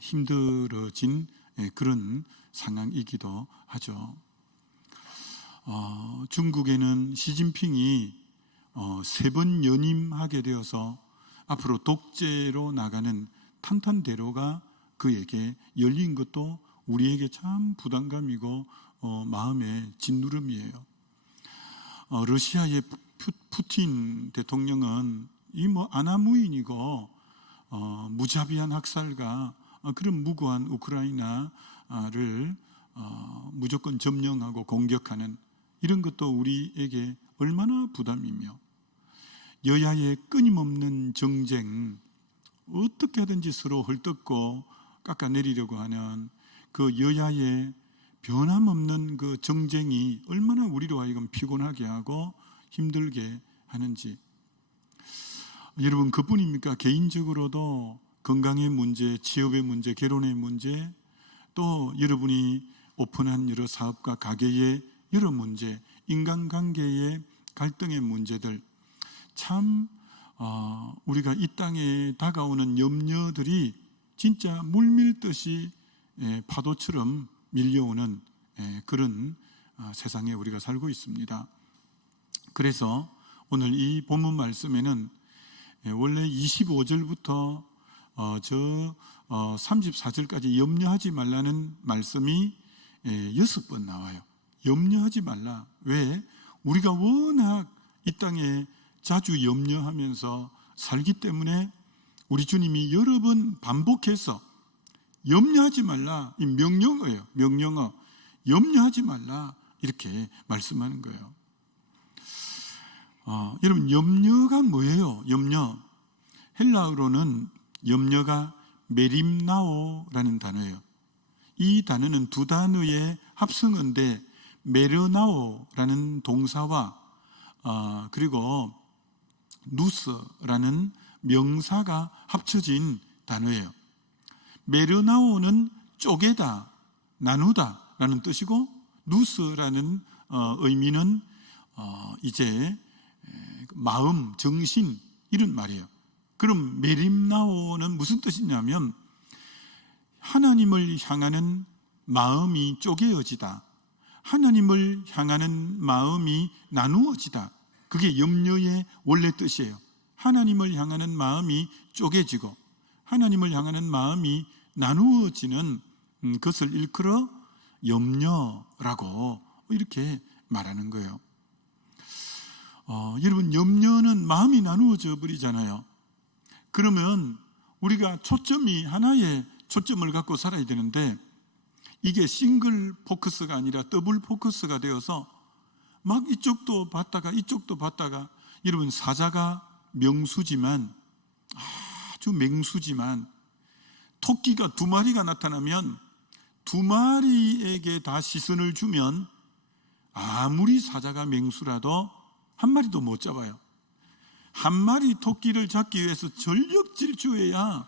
힘들어진 그런 상황이기도 하죠. 중국에는 시진핑이 3번 연임하게 되어서 앞으로 독재로 나가는 탄탄대로가 그에게 열린 것도 우리에게 참 부담감이고 마음의 짓누름이에요. 러시아의 푸틴 대통령은 아나무인이고 무자비한 학살과 그런 무고한 우크라이나를 무조건 점령하고 공격하는 이런 것도 우리에게 얼마나 부담이며, 여야의 끊임없는 정쟁, 어떻게 하든지 서로 헐뜯고 깎아내리려고 하는 그 여야의 변함없는 그 정쟁이 얼마나 우리로 하여금 피곤하게 하고 힘들게 하는지. 여러분, 그뿐입니까? 개인적으로도 건강의 문제, 취업의 문제, 결혼의 문제, 또 여러분이 오픈한 여러 사업과 가게의 여러 문제, 인간관계의 갈등의 문제들, 참 우리가 이 땅에 다가오는 염려들이 진짜 물밀듯이 파도처럼 밀려오는 그런 세상에 우리가 살고 있습니다. 그래서 오늘 이 본문 말씀에는 원래 25절부터 34절까지 염려하지 말라는 말씀이 6번 나와요. 염려하지 말라. 왜? 우리가 워낙 이 땅에 자주 염려하면서 살기 때문에 우리 주님이 여러 번 반복해서 염려하지 말라, 이 명령어예요. 명령어. 염려하지 말라 이렇게 말씀하는 거예요. 여러분, 염려가 뭐예요? 염려. 헬라어로는 염려가 메림나오라는 단어예요. 이 단어는 두 단어의 합성어인데 메르나오라는 동사와 그리고 누스라는 명사가 합쳐진 단어예요. 메르나오는 쪼개다, 나누다 라는 뜻이고, 누스라는 의미는 이제 마음, 정신 이런 말이에요. 그럼 메림나오는 무슨 뜻이냐면 하나님을 향하는 마음이 쪼개어지다, 하나님을 향하는 마음이 나누어지다. 그게 염려의 원래 뜻이에요. 하나님을 향하는 마음이 쪼개지고 하나님을 향하는 마음이 나누어지는 것을 일컬어 염려라고 이렇게 말하는 거예요. 여러분, 염려는 마음이 나누어져 버리잖아요. 그러면 우리가 초점이 하나의 초점을 갖고 살아야 되는데, 이게 싱글 포커스가 아니라 더블 포커스가 되어서 막 이쪽도 봤다가 이쪽도 봤다가, 여러분, 사자가 명수지만, 아주 맹수지만, 토끼가 두 마리가 나타나면 두 마리에게 다 시선을 주면 아무리 사자가 맹수라도 한 마리도 못 잡아요. 한 마리 토끼를 잡기 위해서 전력 질주해야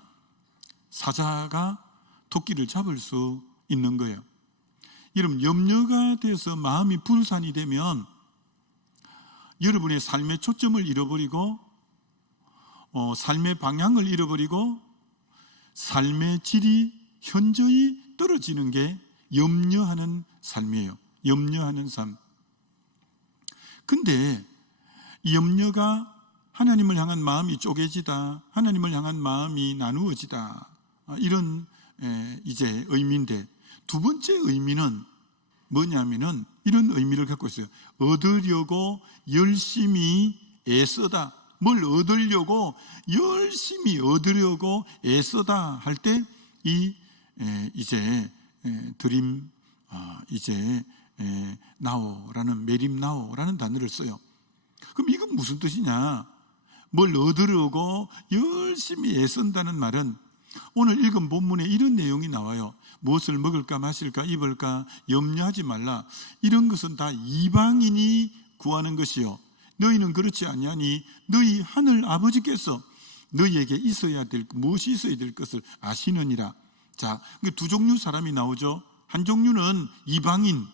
사자가 토끼를 잡을 수 있는 거예요. 여러분, 염려가 돼서 마음이 분산이 되면 여러분의 삶의 초점을 잃어버리고 삶의 방향을 잃어버리고 삶의 질이 현저히 떨어지는 게 염려하는 삶이에요. 염려하는 삶. 근데 이 염려가 하나님을 향한 마음이 쪼개지다, 하나님을 향한 마음이 나누어지다, 이런 이제 의미인데, 두 번째 의미는 뭐냐면은 이런 의미를 갖고 있어요. 얻으려고 열심히 애쓰다. 뭘 얻으려고 열심히 얻으려고 애쓰다 할 때 이 이제 드림 이제 나오라는 메림 나오라는 단어를 써요. 그럼 이건 무슨 뜻이냐? 뭘 얻으려고 열심히 애쓴다는 말은 오늘 읽은 본문에 이런 내용이 나와요. 무엇을 먹을까 마실까 입을까 염려하지 말라. 이런 것은 다 이방인이 구하는 것이요, 너희는 그렇지 아니하니 너희 하늘 아버지께서 너희에게 있어야 될 무엇이 있어야 될 것을 아시느니라. 자, 두 종류 사람이 나오죠. 한 종류는 이방인,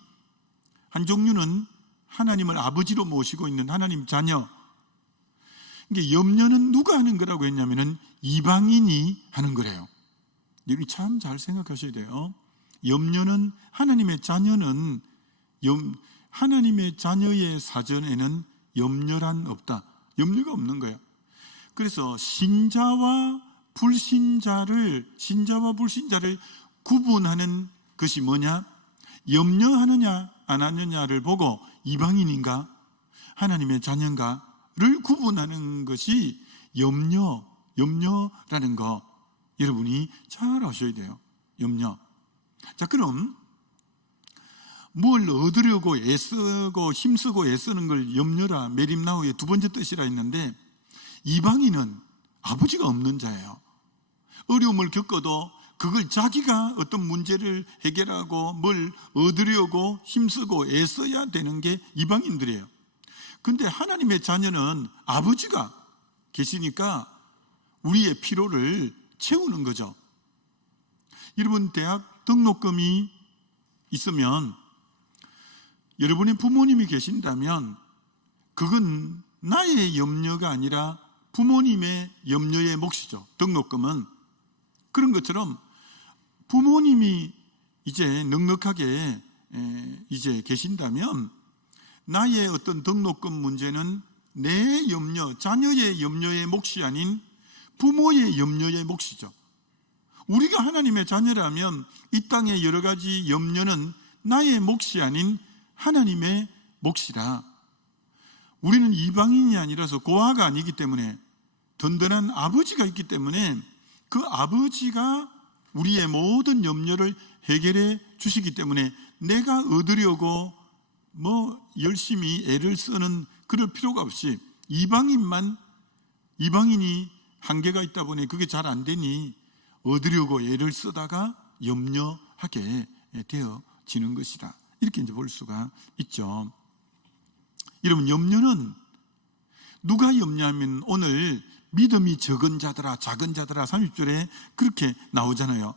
한 종류는 하나님을 아버지로 모시고 있는 하나님 자녀. 이게 염려는 누가 하는 거라고 했냐면은 이방인이 하는 거래요. 여러분 참 잘 생각하셔야 돼요. 염려는 하나님의 자녀는 하나님의 자녀의 사전에는 염려란 없다. 염려가 없는 거예요. 그래서 신자와 불신자를 구분하는 것이 뭐냐? 염려하느냐 안 하느냐를 보고 이방인인가 하나님의 자녀인가를 구분하는 것이 염려라는 거. 여러분이 잘 아셔야 돼요. 염려. 자, 그럼 뭘 얻으려고 애쓰고 힘쓰고 애쓰는 걸 염려라, 메림나우의 두 번째 뜻이라 했는데, 이방인은 아버지가 없는 자예요. 어려움을 겪어도 그걸 자기가 어떤 문제를 해결하고 뭘 얻으려고 힘쓰고 애써야 되는 게 이방인들이에요. 근데 하나님의 자녀는 아버지가 계시니까 우리의 필요를 채우는 거죠. 여러분, 대학 등록금이 있으면, 여러분의 부모님이 계신다면 그건 나의 염려가 아니라 부모님의 염려의 몫이죠. 등록금은. 그런 것처럼 부모님이 이제 넉넉하게 이제 계신다면 나의 어떤 등록금 문제는 내 염려, 자녀의 염려의 몫이 아닌 부모의 염려의 몫이죠. 우리가 하나님의 자녀라면 이 땅의 여러 가지 염려는 나의 몫이 아닌 하나님의 몫이라. 우리는 이방인이 아니라서 고아가 아니기 때문에 든든한 아버지가 있기 때문에 그 아버지가 우리의 모든 염려를 해결해 주시기 때문에 내가 얻으려고 열심히 애를 쓰는 그럴 필요가 없이, 이방인이 한계가 있다 보니 그게 잘 안 되니 얻으려고 애를 쓰다가 염려하게 되어지는 것이다. 이렇게 이제 볼 수가 있죠. 여러분, 염려는 누가 염려하면 오늘 믿음이 적은 자들아, 작은 자들아 30절에 그렇게 나오잖아요.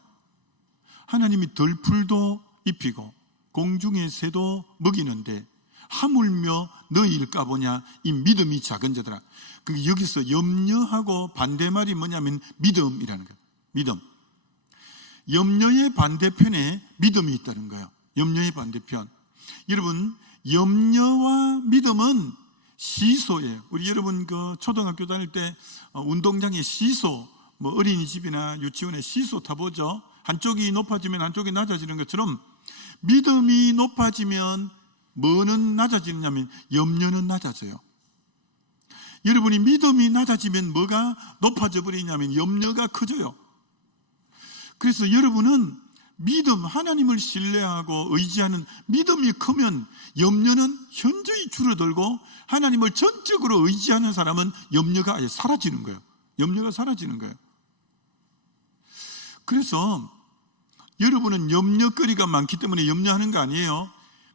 하나님이 덜풀도 입히고 공중의 새도 먹이는데 하물며 너희일까 보냐, 이 믿음이 작은 자들아. 여기서 염려하고 반대말이 뭐냐면 믿음이라는 거예요. 믿음. 염려의 반대편에 믿음이 있다는 거예요. 염려의 반대편. 여러분, 염려와 믿음은 시소예요. 우리 여러분 그 초등학교 다닐 때 운동장에 시소, 어린이집이나 유치원에 시소 타보죠. 한쪽이 높아지면 한쪽이 낮아지는 것처럼 믿음이 높아지면 뭐는 낮아지느냐면 염려는 낮아져요. 여러분이 믿음이 낮아지면 뭐가 높아져 버리냐면 염려가 커져요. 그래서 여러분은 믿음, 하나님을 신뢰하고 의지하는 믿음이 크면 염려는 현저히 줄어들고, 하나님을 전적으로 의지하는 사람은 염려가 아예 사라지는 거예요. 염려가 사라지는 거예요. 그래서 여러분은 염려거리가 많기 때문에 염려하는 거 아니에요.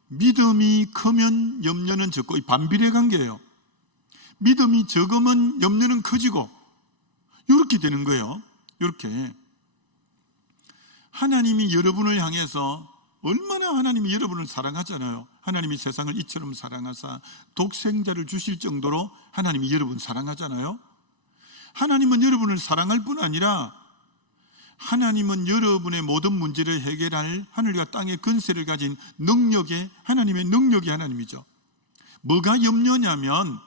믿음이 크면 염려는 적고, 이 반비례 관계예요. 믿음이 적으면 염려는 커지고, 이렇게 되는 거예요. 이렇게. 하나님이 여러분을 향해서 얼마나 하나님이 여러분을 사랑하잖아요. 하나님이 세상을 이처럼 사랑하사 독생자를 주실 정도로 하나님이 여러분을 사랑하잖아요. 하나님은 여러분을 사랑할 뿐 아니라 하나님은 여러분의 모든 문제를 해결할 하늘과 땅의 권세를 가진 하나님의 능력이 하나님이죠. 뭐가 염려냐면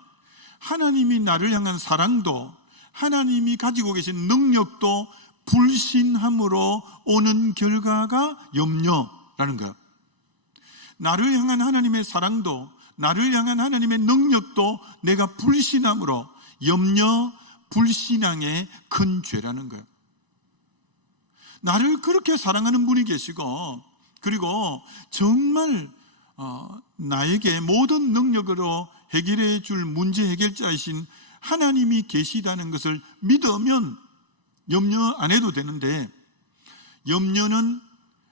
하나님이 나를 향한 사랑도, 하나님이 가지고 계신 능력도 불신함으로 오는 결과가 염려라는 거예요. 나를 향한 하나님의 사랑도, 나를 향한 하나님의 능력도 내가 불신함으로, 염려, 불신앙의 큰 죄라는 거예요. 나를 그렇게 사랑하는 분이 계시고, 그리고 정말 나에게 모든 능력으로 해결해 줄 문제 해결자이신 하나님이 계시다는 것을 믿으면 염려 안 해도 되는데, 염려는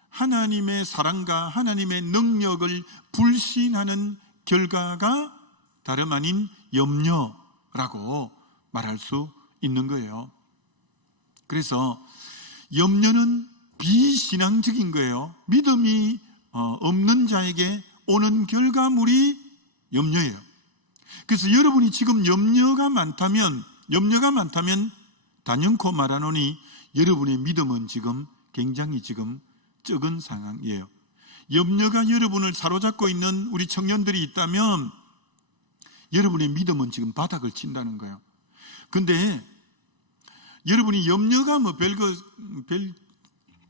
하나님의 사랑과 하나님의 능력을 불신하는 결과가 다름 아닌 염려라고 말할 수 있는 거예요. 그래서 염려는 비신앙적인 거예요. 믿음이 없는 자에게 오는 결과물이 염려예요. 그래서 여러분이 지금 염려가 많다면 단연코 말하노니 여러분의 믿음은 지금 굉장히 적은 상황이에요. 염려가 여러분을 사로잡고 있는 우리 청년들이 있다면 여러분의 믿음은 지금 바닥을 친다는 거예요. 근데 여러분이 염려가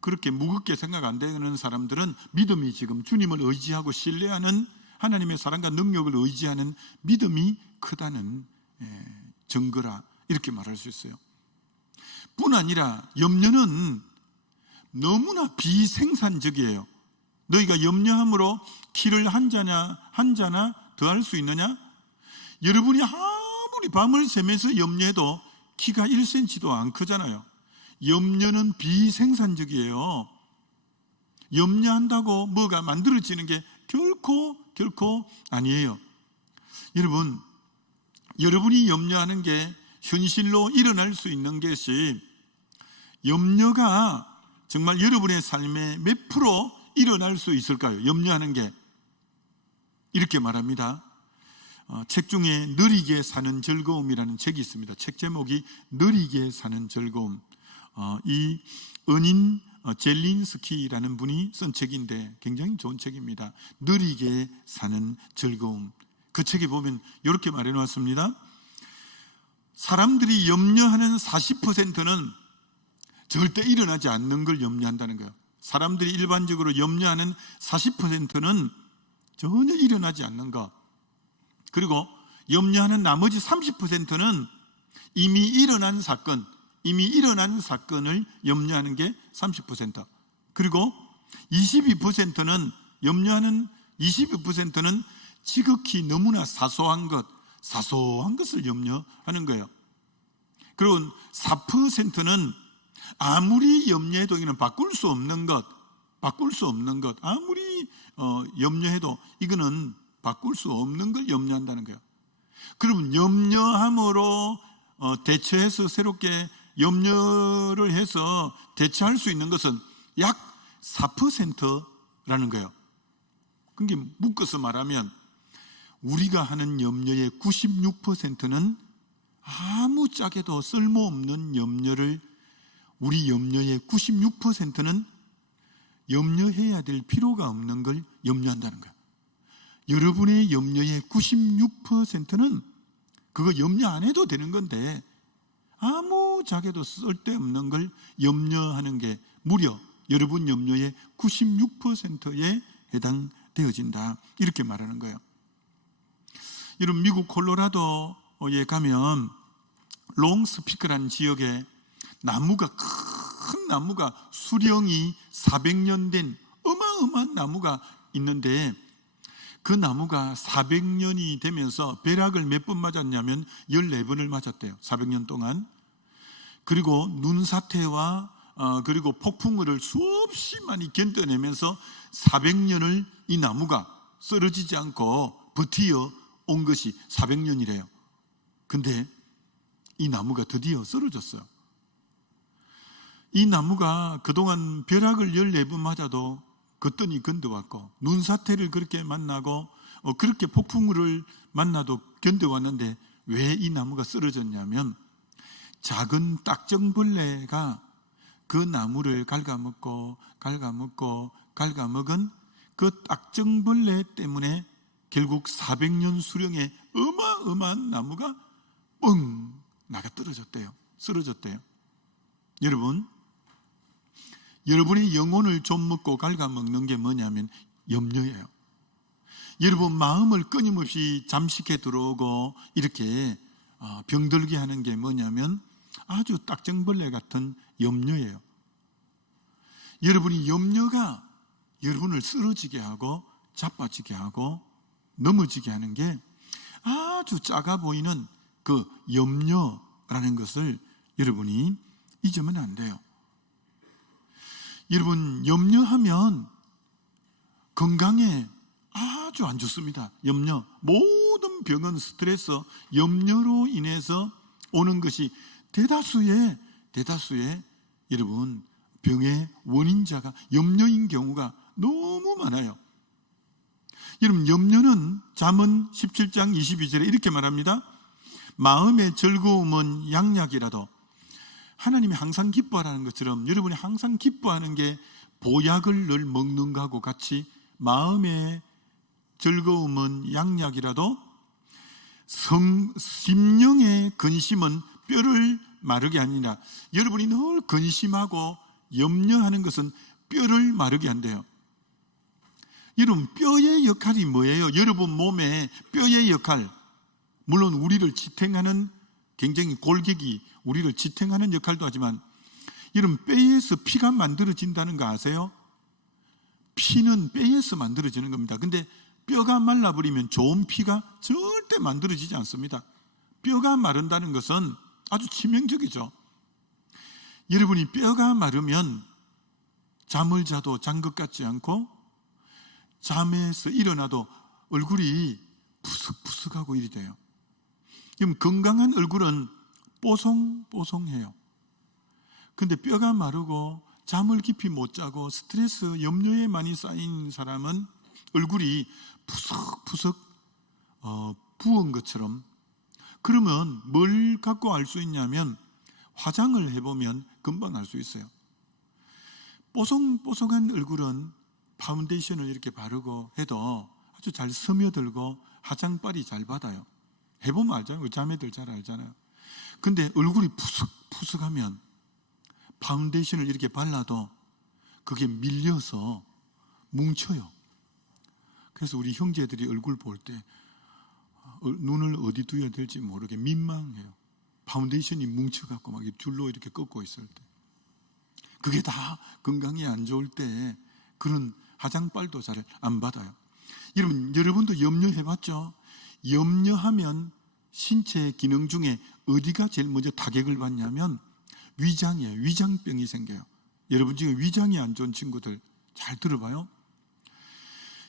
그렇게 무겁게 생각 안 되는 사람들은 믿음이 지금 주님을 의지하고 신뢰하는, 하나님의 사랑과 능력을 의지하는 믿음이 크다는 증거라, 이렇게 말할 수 있어요. 뿐 아니라 염려는 너무나 비생산적이에요. 너희가 염려함으로 키를 한 자나 더 할 수 있느냐? 여러분이 아무리 밤을 새면서 염려해도 키가 1cm도 안 크잖아요. 염려는 비생산적이에요. 염려한다고 뭐가 만들어지는 게 결코 아니에요. 여러분, 여러분이 염려하는 게 현실로 일어날 수 있는 것이, 염려가 정말 여러분의 삶에 몇 프로 일어날 수 있을까요? 염려하는 게. 이렇게 말합니다. 책 중에 느리게 사는 즐거움이라는 책이 있습니다. 책 제목이 느리게 사는 즐거움. 이 은인 젤린스키라는 분이 쓴 책인데 굉장히 좋은 책입니다. 느리게 사는 즐거움. 그 책에 보면 이렇게 말해 놓았습니다. 사람들이 염려하는 40%는 절대 일어나지 않는 걸 염려한다는 거예요. 사람들이 일반적으로 염려하는 40%는 전혀 일어나지 않는 것. 그리고 염려하는 나머지 30%는 이미 일어난 사건을 염려하는 게 30%. 그리고 22%는 염려하는 22%는 지극히 너무나 사소한 것을 염려하는 거예요. 그리고 4%는 아무리 염려해도 이거는 바꿀 수 없는 것. 아무리 염려해도 이거는 바꿀 수 없는 걸 염려한다는 거예요. 그러면 염려함으로 대처해서 새롭게 염려를 해서 대처할 수 있는 것은 약 4%라는 거예요. 그러니까 묶어서 말하면 우리가 하는 염려의 96%는 아무짝에도 쓸모없는 염려를, 우리 염려의 96%는 염려해야 될 필요가 없는 걸 염려한다는 거예요. 여러분의 염려의 96%는 그거 염려 안 해도 되는 건데 아무짝에도 쓸데없는 걸 염려하는 게 무려 여러분 염려의 96%에 해당되어진다. 이렇게 말하는 거예요. 여러분, 미국 콜로라도에 가면 롱스피크라는 지역에 큰 나무가 수령이 400년 된 어마어마한 나무가 있는데, 그 나무가 400년이 되면서 벼락을 몇 번 맞았냐면 14번을 맞았대요. 400년 동안. 그리고 눈사태와 그리고 폭풍우를 수없이 많이 견뎌내면서 400년을 이 나무가 쓰러지지 않고 버티어 온 것이 400년이래요. 근데 이 나무가 드디어 쓰러졌어요. 이 나무가 그동안 벼락을 14번 맞아도 거뜬히 건너왔고, 눈사태를 그렇게 만나고 그렇게 폭풍우를 만나도 견뎌왔는데 왜 이 나무가 쓰러졌냐면, 작은 딱정벌레가 그 나무를 갉아먹은 그 딱정벌레 때문에 결국 400년 수령의 어마어마한 나무가 뻥 나가 쓰러졌대요. 여러분, 여러분의 영혼을 좀 먹고 갉아먹는 게 뭐냐면 염려예요. 여러분 마음을 끊임없이 잠식해 들어오고 이렇게 병들게 하는 게 뭐냐면 아주 딱정벌레 같은 염려예요. 여러분이 염려가 여러분을 쓰러지게 하고 자빠지게 하고 넘어지게 하는 게 아주 작아 보이는 그 염려라는 것을 여러분이 잊으면 안 돼요. 여러분, 염려하면 건강에 아주 안 좋습니다. 염려. 모든 병은 스트레스, 염려로 인해서 오는 것이 대다수의 여러분 병의 원인자가 염려인 경우가 너무 많아요. 여러분, 염려는 잠언 17장 22절에 이렇게 말합니다. 마음의 즐거움은 양약이라도, 하나님이 항상 기뻐하라는 것처럼 여러분이 항상 기뻐하는 게 보약을 늘 먹는 것하고 같이 마음의 즐거움은 양약이라도 심령의 근심은 뼈를 마르게 아니라, 여러분이 늘 근심하고 염려하는 것은 뼈를 마르게 한대요. 여러분, 뼈의 역할이 뭐예요? 여러분 몸의 뼈의 역할, 물론 우리를 지탱하는, 굉장히 골격이 우리를 지탱하는 역할도 하지만 여러분, 뼈에서 피가 만들어진다는 거 아세요? 피는 뼈에서 만들어지는 겁니다. 근데 뼈가 말라버리면 좋은 피가 절대 만들어지지 않습니다. 뼈가 마른다는 것은 아주 치명적이죠. 여러분이 뼈가 마르면 잠을 자도 잔 것 같지 않고 잠에서 일어나도 얼굴이 푸석푸석하고 이리 돼요. 그럼 건강한 얼굴은 뽀송뽀송해요. 근데 뼈가 마르고 잠을 깊이 못 자고 스트레스, 염려에 많이 쌓인 사람은 얼굴이 푸석푸석 부은 것처럼. 그러면 뭘 갖고 알 수 있냐면 화장을 해보면 금방 알 수 있어요. 뽀송뽀송한 얼굴은 파운데이션을 이렇게 바르고 해도 아주 잘 스며들고 화장빨이 잘 받아요. 해보면 알잖아요. 자매들 잘 알잖아요. 근데 얼굴이 푸석푸석하면 파운데이션을 이렇게 발라도 그게 밀려서 뭉쳐요. 그래서 우리 형제들이 얼굴 볼 때 눈을 어디 두어야 될지 모르게 민망해요. 파운데이션이 뭉쳐갖고 막 줄로 이렇게 꺾고 있을 때. 그게 다 건강이 안 좋을 때 그런 화장빨도 잘 안 받아요. 여러분도 염려해봤죠? 염려하면 신체 기능 중에 어디가 제일 먼저 타격을 받냐면 위장이에요. 위장병이 생겨요. 여러분 지금 위장이 안 좋은 친구들 잘 들어봐요.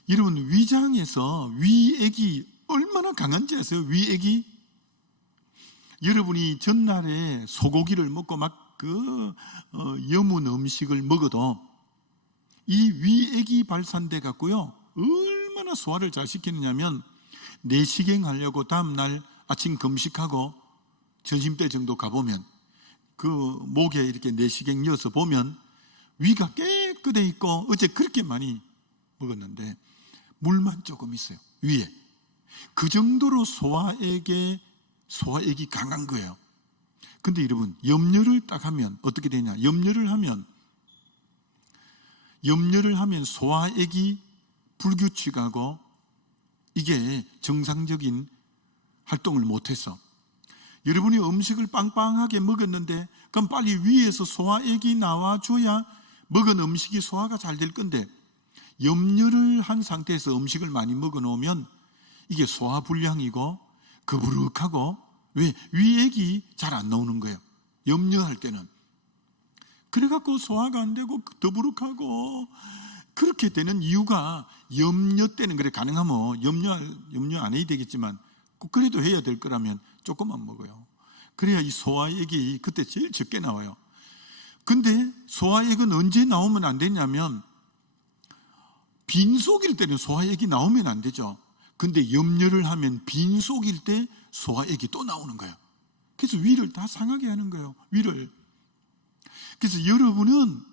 여러분 위장에서 위액이 얼마나 강한지 아세요? 위액이. 여러분이 전날에 소고기를 먹고 막 여문 음식을 먹어도 이 위액이 발산돼 갖고요 얼마나 소화를 잘 시키느냐면 내시경 하려고 다음날 아침 금식하고 점심때 정도 가보면 그 목에 이렇게 내시경 이어서 보면 위가 깨끗해 있고 어제 그렇게 많이 먹었는데 물만 조금 있어요 위에. 그 정도로 소화액이 강한 거예요. 근데 여러분 염려를 딱 하면 어떻게 되냐? 염려를 하면 소화액이 불규칙하고 이게 정상적인 활동을 못해서 여러분이 음식을 빵빵하게 먹었는데 그럼 빨리 위에서 소화액이 나와줘야 먹은 음식이 소화가 잘 될 건데 염려를 한 상태에서 음식을 많이 먹어 놓으면 이게 소화불량이고 거부룩하고 왜? 위액이 잘 안 나오는 거예요. 염려할 때는. 그래갖고 소화가 안 되고 더부룩하고 그렇게 되는 이유가 염려 때는 그래 가능하면 염려 안 해야 되겠지만 꼭 그래도 해야 될 거라면 조금만 먹어요. 그래야 이 소화액이 그때 제일 적게 나와요. 근데 소화액은 언제 나오면 안 되냐면 빈속일 때는 소화액이 나오면 안 되죠. 근데 염려를 하면 빈속일 때 소화액이 또 나오는 거예요. 그래서 위를 다 상하게 하는 거예요. 위를. 그래서 여러분은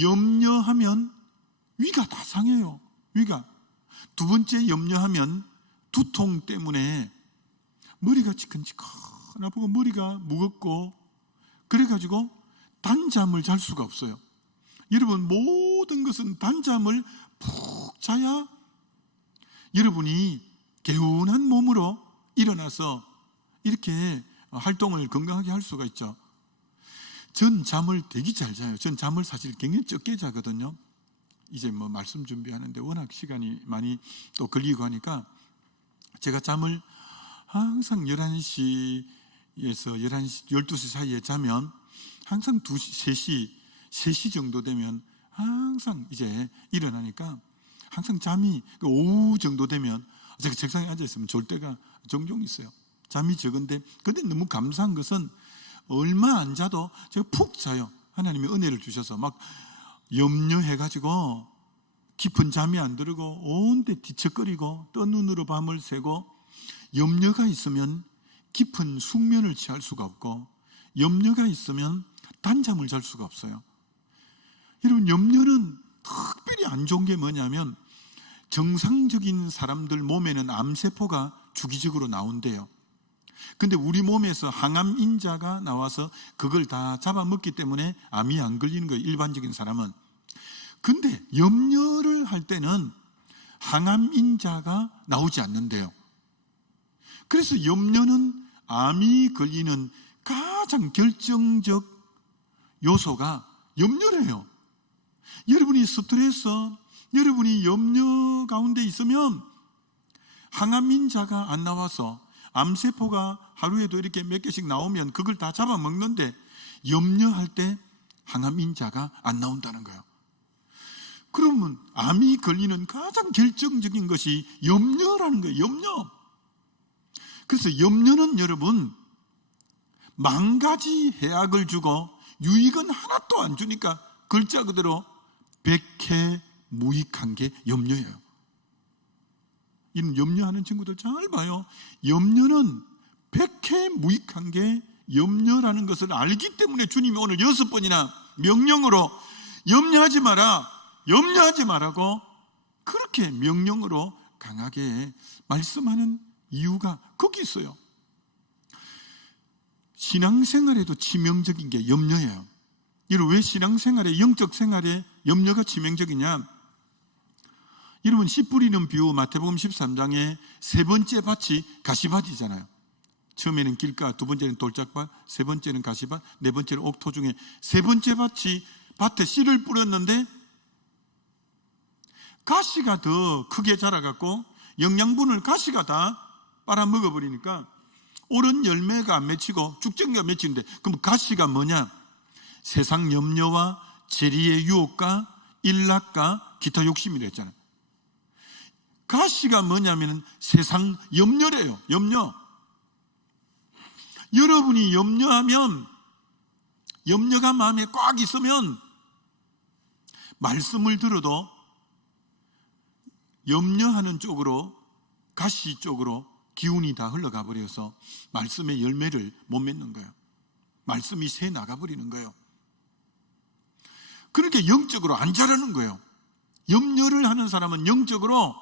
염려하면 위가 다 상해요. 위가. 두 번째 염려하면 두통 때문에 머리가 지끈지끈 아프고 머리가 무겁고 그래가지고 단잠을 잘 수가 없어요. 여러분 모든 것은 단잠을 푹 자야 여러분이 개운한 몸으로 일어나서 이렇게 활동을 건강하게 할 수가 있죠. 전 잠을 되게 잘 자요. 전 잠을 사실 굉장히 적게 자거든요. 이제 뭐 말씀 준비하는데 워낙 시간이 많이 또 걸리고 하니까 제가 잠을 항상 11시에서 11시, 12시 사이에 자면 항상 2시, 3시 정도 되면 항상 이제 일어나니까 항상 잠이 오후 정도 되면 제가 책상에 앉아있으면 졸 때가 종종 있어요. 잠이 적은데 근데 너무 감사한 것은 얼마 안 자도 제가 푹 자요. 하나님이 은혜를 주셔서 막 염려해가지고 깊은 잠이 안 들고 온데 뒤척거리고 뜬 눈으로 밤을 새고 염려가 있으면 깊은 숙면을 취할 수가 없고 염려가 있으면 단잠을 잘 수가 없어요. 여러분 염려는 특별히 안 좋은 게 뭐냐면 정상적인 사람들 몸에는 암세포가 주기적으로 나온대요. 근데 우리 몸에서 항암인자가 나와서 그걸 다 잡아먹기 때문에 암이 안 걸리는 거예요. 일반적인 사람은. 근데 염려를 할 때는 항암인자가 나오지 않는데요. 그래서 염려는 암이 걸리는 가장 결정적 요소가 염려래요. 여러분이 스트레스, 여러분이 염려 가운데 있으면 항암인자가 안 나와서 암세포가 하루에도 이렇게 몇 개씩 나오면 그걸 다 잡아먹는데 염려할 때 항암인자가 안 나온다는 거예요. 그러면 암이 걸리는 가장 결정적인 것이 염려라는 거예요. 염려. 그래서 염려는 여러분 만 가지 해악을 주고 유익은 하나도 안 주니까 글자 그대로 백해무익한 게 염려예요. 이런 염려하는 친구들 잘 봐요. 염려는 백해무익한 게 염려라는 것을 알기 때문에 주님이 오늘 6번이나 명령으로 염려하지 마라, 염려하지 말라고 그렇게 명령으로 강하게 말씀하는 이유가 거기 있어요. 신앙생활에도 치명적인 게 염려예요. 여러분, 왜 신앙생활에, 영적 생활에 염려가 치명적이냐? 여러분, 씨 뿌리는 비유 마태복음 13장에 세 번째 밭이 가시밭이잖아요. 처음에는 길가, 두 번째는 돌짝밭, 세 번째는 가시밭, 네 번째는 옥토 중에 세 번째 밭이 밭에 씨를 뿌렸는데 가시가 더 크게 자라갖고 영양분을 가시가 다 빨아먹어버리니까 옳은 열매가 안 맺히고 쭉정이가 맺히는데, 그럼 가시가 뭐냐? 세상 염려와 재리의 유혹과 일락과 기타 욕심이라 했잖아요. 가시가 뭐냐면 세상 염려래요. 염려. 여러분이 염려하면, 염려가 마음에 꽉 있으면 말씀을 들어도 염려하는 쪽으로, 가시 쪽으로 기운이 다 흘러가 버려서 말씀의 열매를 못 맺는 거예요. 말씀이 새 나가버리는 거예요. 그렇게 영적으로 안 자라는 거예요. 염려를 하는 사람은 영적으로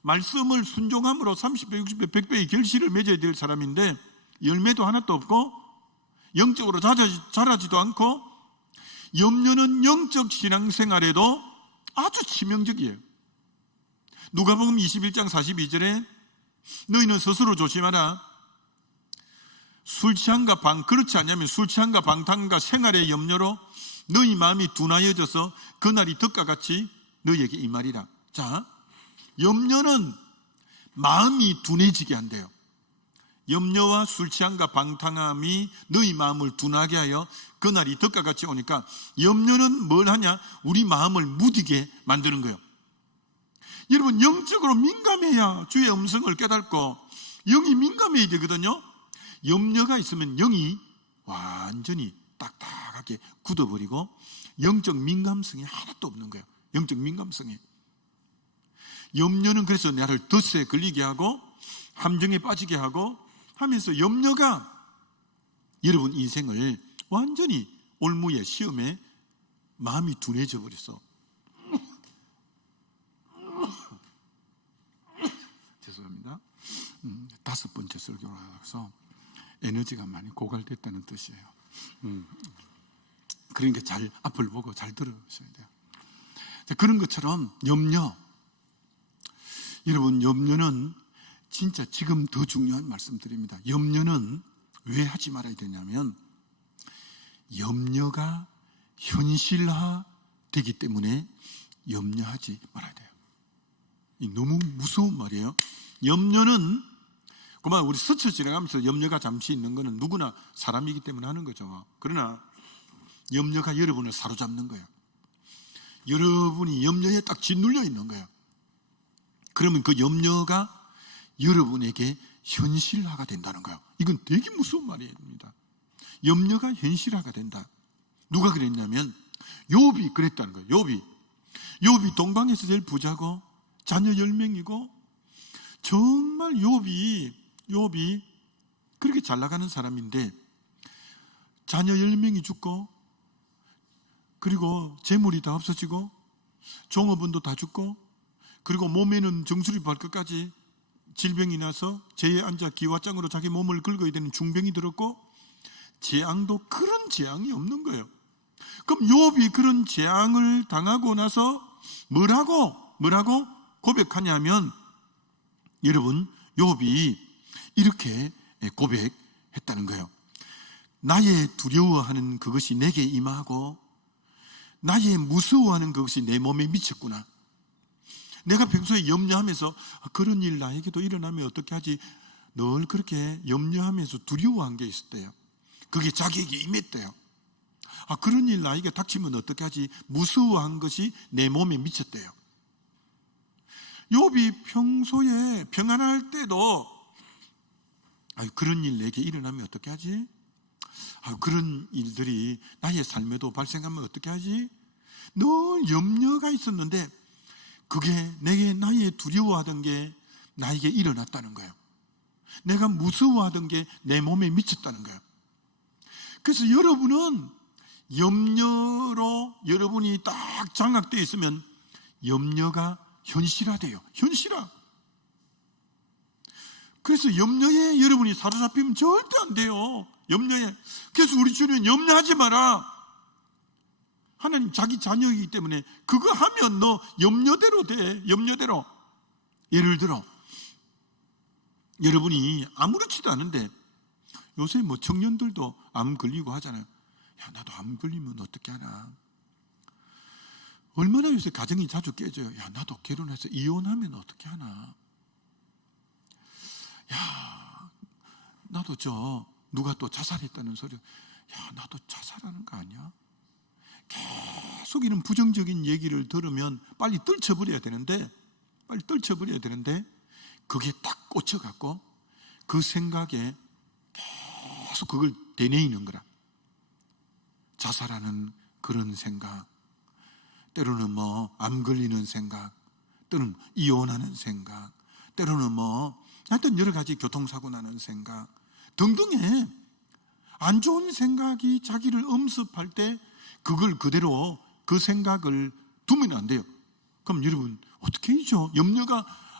말씀을 순종함으로 30배, 60배, 100배의 결실을 맺어야 될 사람인데 열매도 하나도 없고 영적으로 자라지도 않고, 염려는 영적 신앙생활에도 아주 치명적이에요. 누가복음 21장 42절에 너희는 스스로 조심하라. 술 취함과 그렇지 않냐면 술 취함과 방탕과 생활의 염려로 너희 마음이 둔하여져서 그날이 덕과 같이 너희에게 임하리라. 자, 염려는 마음이 둔해지게 한대요. 염려와 술 취함과 방탕함이 너희 마음을 둔하게 하여 그날이 덕과 같이 오니까, 염려는 뭘 하냐? 우리 마음을 무디게 만드는 거예요. 여러분, 영적으로 민감해야 주의 음성을 깨닫고 영이 민감해야 되거든요. 염려가 있으면 영이 완전히 딱딱하게 굳어버리고 영적 민감성이 하나도 없는 거예요. 영적 민감성이. 염려는 그래서 나를 덫에 걸리게 하고 함정에 빠지게 하고 하면서, 염려가 여러분 인생을 완전히 올무에, 시험에 마음이 둔해져 버렸어. 죄송합니다. 5번째 설교라서 에너지가 많이 고갈됐다는 뜻이에요. 그러니까 잘 앞을 보고 잘 들으셔야 돼요. 그런 것처럼 염려, 여러분, 염려는 진짜 지금 더 중요한 말씀 드립니다. 염려는 왜 하지 말아야 되냐면, 염려가 현실화되기 때문에 염려하지 말아야 돼요. 이 너무 무서운 말이에요. 염려는 그만 우리 스쳐 지나가면서 염려가 잠시 있는 거는 누구나 사람이기 때문에 하는 거죠. 그러나 염려가 여러분을 사로잡는 거예요. 여러분이 염려에 딱 짓눌려 있는 거예요. 그러면 그 염려가 여러분에게 현실화가 된다는 거예요. 이건 되게 무서운 말입니다. 염려가 현실화가 된다. 누가 그랬냐면 욥이 그랬다는 거예요. 욥이 동방에서 제일 부자고 자녀 10명이고 정말 욥이 그렇게 잘 나가는 사람인데, 자녀 10명이 죽고, 그리고 재물이 다 없어지고, 종업원도 다 죽고, 그리고 몸에는 정수리 발끝까지 질병이 나서 재에 앉아 기와장으로 자기 몸을 긁어야 되는 중병이 들었고, 재앙도 그런 재앙이 없는 거예요. 그럼 욥이 그런 재앙을 당하고 나서 뭐라고 고백하냐면, 여러분, 욥이 이렇게 고백했다는 거예요. 나의 두려워하는 그것이 내게 임하고 나의 무서워하는 그것이 내 몸에 미쳤구나. 내가 평소에 염려하면서 그런 일 나에게도 일어나면 어떻게 하지? 늘 그렇게 염려하면서 두려워한 게 있었대요. 그게 자기에게 임했대요. 그런 일 나에게 닥치면 어떻게 하지? 무서워한 것이 내 몸에 미쳤대요. 욥이 평소에 평안할 때도 그런 일 내게 일어나면 어떻게 하지? 그런 일들이 나의 삶에도 발생하면 어떻게 하지? 늘 염려가 있었는데 그게 내게 나의 두려워하던 게 나에게 일어났다는 거예요. 내가 무서워하던 게 내 몸에 미쳤다는 거예요. 그래서 여러분은 염려로 여러분이 딱 장악되어 있으면 염려가 현실화돼요. 현실화. 그래서 염려에 여러분이 사로잡히면 절대 안 돼요. 염려에. 그래서 우리 주님은 염려하지 마라. 하나님 자기 자녀이기 때문에 그거 하면 너 염려대로 돼. 염려대로. 예를 들어 여러분이 아무렇지도 않은데 요새 뭐 청년들도 암 걸리고 하잖아요. 야, 나도 암 걸리면 어떻게 하나. 얼마나 요새 가정이 자주 깨져요. 야, 나도 결혼해서 이혼하면 어떻게 하나. 야, 나도 누가 또 자살했다는 소리. 야, 나도 자살하는 거 아니야? 계속 이런 부정적인 얘기를 들으면 빨리 떨쳐버려야 되는데 그게 딱 꽂혀갖고 그 생각에 계속 그걸 되뇌이는 거라. 자살하는 그런 생각, 때로는 뭐 암 걸리는 생각, 때로는 이혼하는 생각, 때로는 뭐 하여튼 여러 가지 교통사고 나는 생각 등등의 안 좋은 생각이 자기를 엄습할 때 그걸 그대로 그 생각을 두면 안 돼요. 그럼 여러분 어떻게 하죠?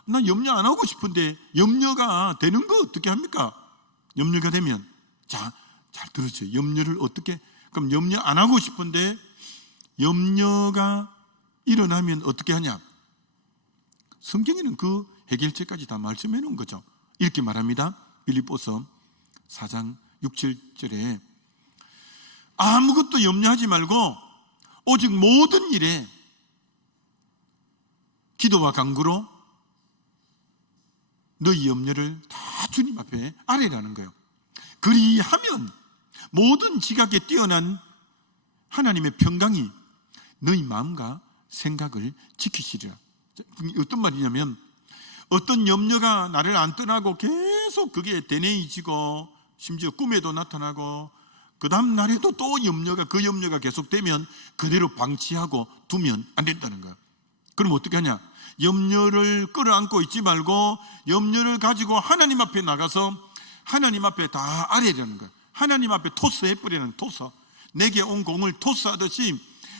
나 염려 안 하고 싶은데 염려가 되는 거 어떻게 합니까? 염려가 되면 잘 들으세요. 염려를 어떻게? 그럼 염려 안 하고 싶은데 염려가 일어나면 어떻게 하냐? 성경에는 그 해결책까지 다 말씀해 놓은 거죠. 이렇게 말합니다. 빌립보서 4장 6, 7절에 아무것도 염려하지 말고 오직 모든 일에 기도와 간구로 너희 염려를 다 주님 앞에 아뢰라는 거예요. 그리하면 모든 지각에 뛰어난 하나님의 평강이 너희 마음과 생각을 지키시리라. 어떤 말이냐면 어떤 염려가 나를 안 떠나고 계속 그게 되뇌이지고 심지어 꿈에도 나타나고 그 다음 날에도 또 그 염려가 계속되면 그대로 방치하고 두면 안 된다는 거예요. 그럼 어떻게 하냐? 염려를 끌어안고 있지 말고 염려를 가지고 하나님 앞에 나가서 하나님 앞에 다 아뢰려는 거예요. 하나님 앞에 토스해버리는 토스. 내게 온 공을 토스하듯이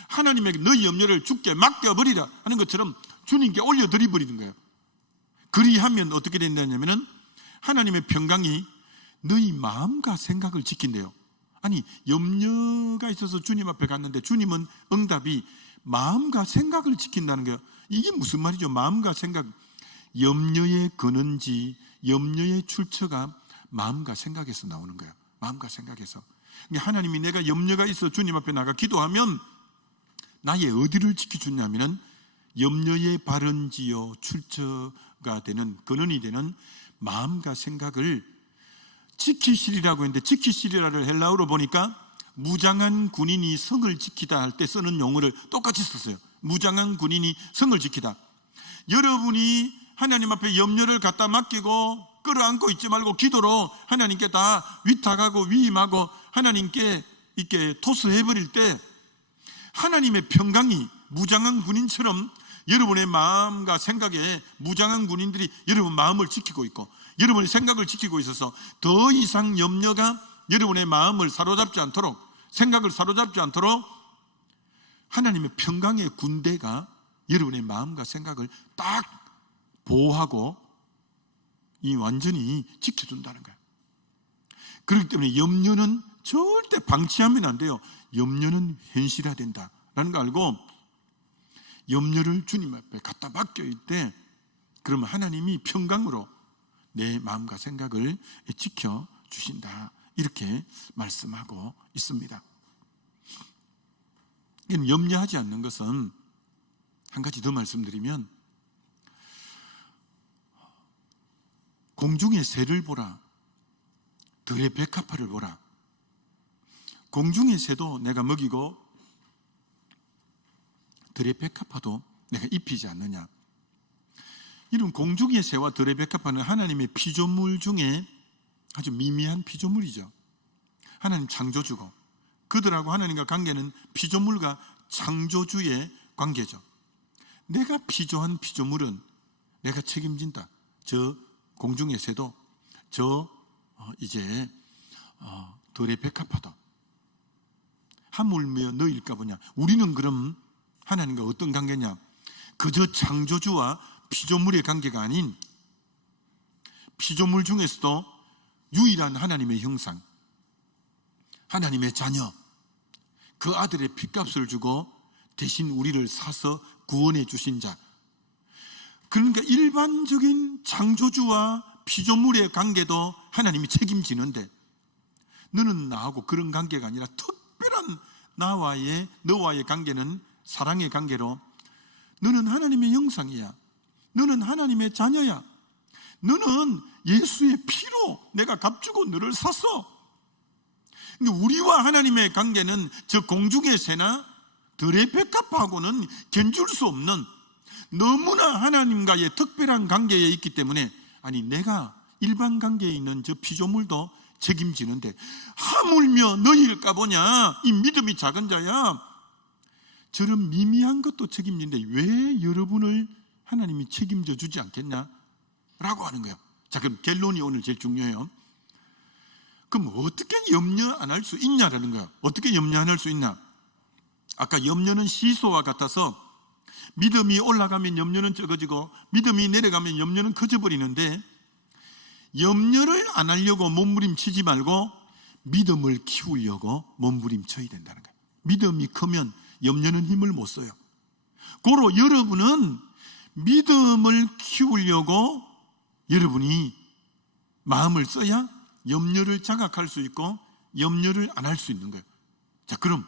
하나님에게 너희 염려를 주께 맡겨버리라 하는 것처럼 주님께 올려드려버리는 거예요. 그리하면 어떻게 된다냐면은 하나님의 평강이 너희 마음과 생각을 지킨대요. 아니 염려가 있어서 주님 앞에 갔는데 주님은 응답이 마음과 생각을 지킨다는 거예요. 이게 무슨 말이죠? 마음과 생각. 염려의 근원지, 염려의 출처가 마음과 생각에서 나오는 거예요. 마음과 생각에서. 하나님이 내가 염려가 있어 주님 앞에 나가 기도하면 나의 어디를 지켜주냐면은 염려의 발원지요 출처가 되는 근원이 되는 마음과 생각을 지키시리라고 했는데 지키시리라를 헬라어로 보니까 무장한 군인이 성을 지키다 할 때 쓰는 용어를 똑같이 썼어요. 무장한 군인이 성을 지키다. 여러분이 하나님 앞에 염려를 갖다 맡기고 끌어안고 있지 말고 기도로 하나님께 다 위탁하고 위임하고 하나님께 이렇게 토스해버릴 때 하나님의 평강이 무장한 군인처럼 여러분의 마음과 생각에 무장한 군인들이 여러분 마음을 지키고 있고 여러분의 생각을 지키고 있어서 더 이상 염려가 여러분의 마음을 사로잡지 않도록 생각을 사로잡지 않도록 하나님의 평강의 군대가 여러분의 마음과 생각을 딱 보호하고 이 완전히 지켜준다는 거예요. 그렇기 때문에 염려는 절대 방치하면 안 돼요. 염려는 현실화된다라는 거 알고 염려를 주님 앞에 갖다 맡겨 있대. 그러면 하나님이 평강으로 내 마음과 생각을 지켜주신다 이렇게 말씀하고 있습니다. 염려하지 않는 것은 한 가지 더 말씀드리면 공중의 새를 보라, 들의 백합화를 보라. 공중의 새도 내가 먹이고 들의 백합화도 내가 입히지 않느냐. 이런 공중의 새와 들의 백합화는 하나님의 피조물 중에 아주 미미한 피조물이죠. 하나님 창조주고 그들하고 하나님과 관계는 피조물과 창조주의 관계죠. 내가 피조한 피조물은 내가 책임진다. 저 공중의 새도 저 들의 백합화도 하물며 너일까 보냐. 우리는 그럼 하나님과 어떤 관계냐? 그저 창조주와 피조물의 관계가 아닌 피조물 중에서도 유일한 하나님의 형상, 하나님의 자녀, 그 아들의 핏값을 주고 대신 우리를 사서 구원해 주신 자. 그러니까 일반적인 창조주와 피조물의 관계도 하나님이 책임지는데 너는 나하고 그런 관계가 아니라 특별한 너와의 관계는 사랑의 관계로 너는 하나님의 형상이야. 너는 하나님의 자녀야. 너는 예수의 피로 내가 값주고 너를 샀어. 그러니까 우리와 하나님의 관계는 저 공중의 새나 들의 백합하고는 견줄 수 없는 너무나 하나님과의 특별한 관계에 있기 때문에 아니 내가 일반 관계에 있는 저 피조물도 책임지는데 하물며 너희일까 보냐. 이 믿음이 작은 자야. 저런 미미한 것도 책임지는데 왜 여러분을 하나님이 책임져 주지 않겠냐? 라고 하는 거예요. 자, 그럼 결론이 오늘 제일 중요해요. 그럼 어떻게 염려 안 할 수 있냐라는 거예요. 어떻게 염려 안 할 수 있냐? 아까 염려는 시소와 같아서 믿음이 올라가면 염려는 적어지고 믿음이 내려가면 염려는 커져버리는데 염려를 안 하려고 몸부림치지 말고 믿음을 키우려고 몸부림쳐야 된다는 거예요. 믿음이 크면 염려는 힘을 못 써요. 고로 여러분은 믿음을 키우려고 여러분이 마음을 써야 염려를 자각할 수 있고 염려를 안 할 수 있는 거예요. 자, 그럼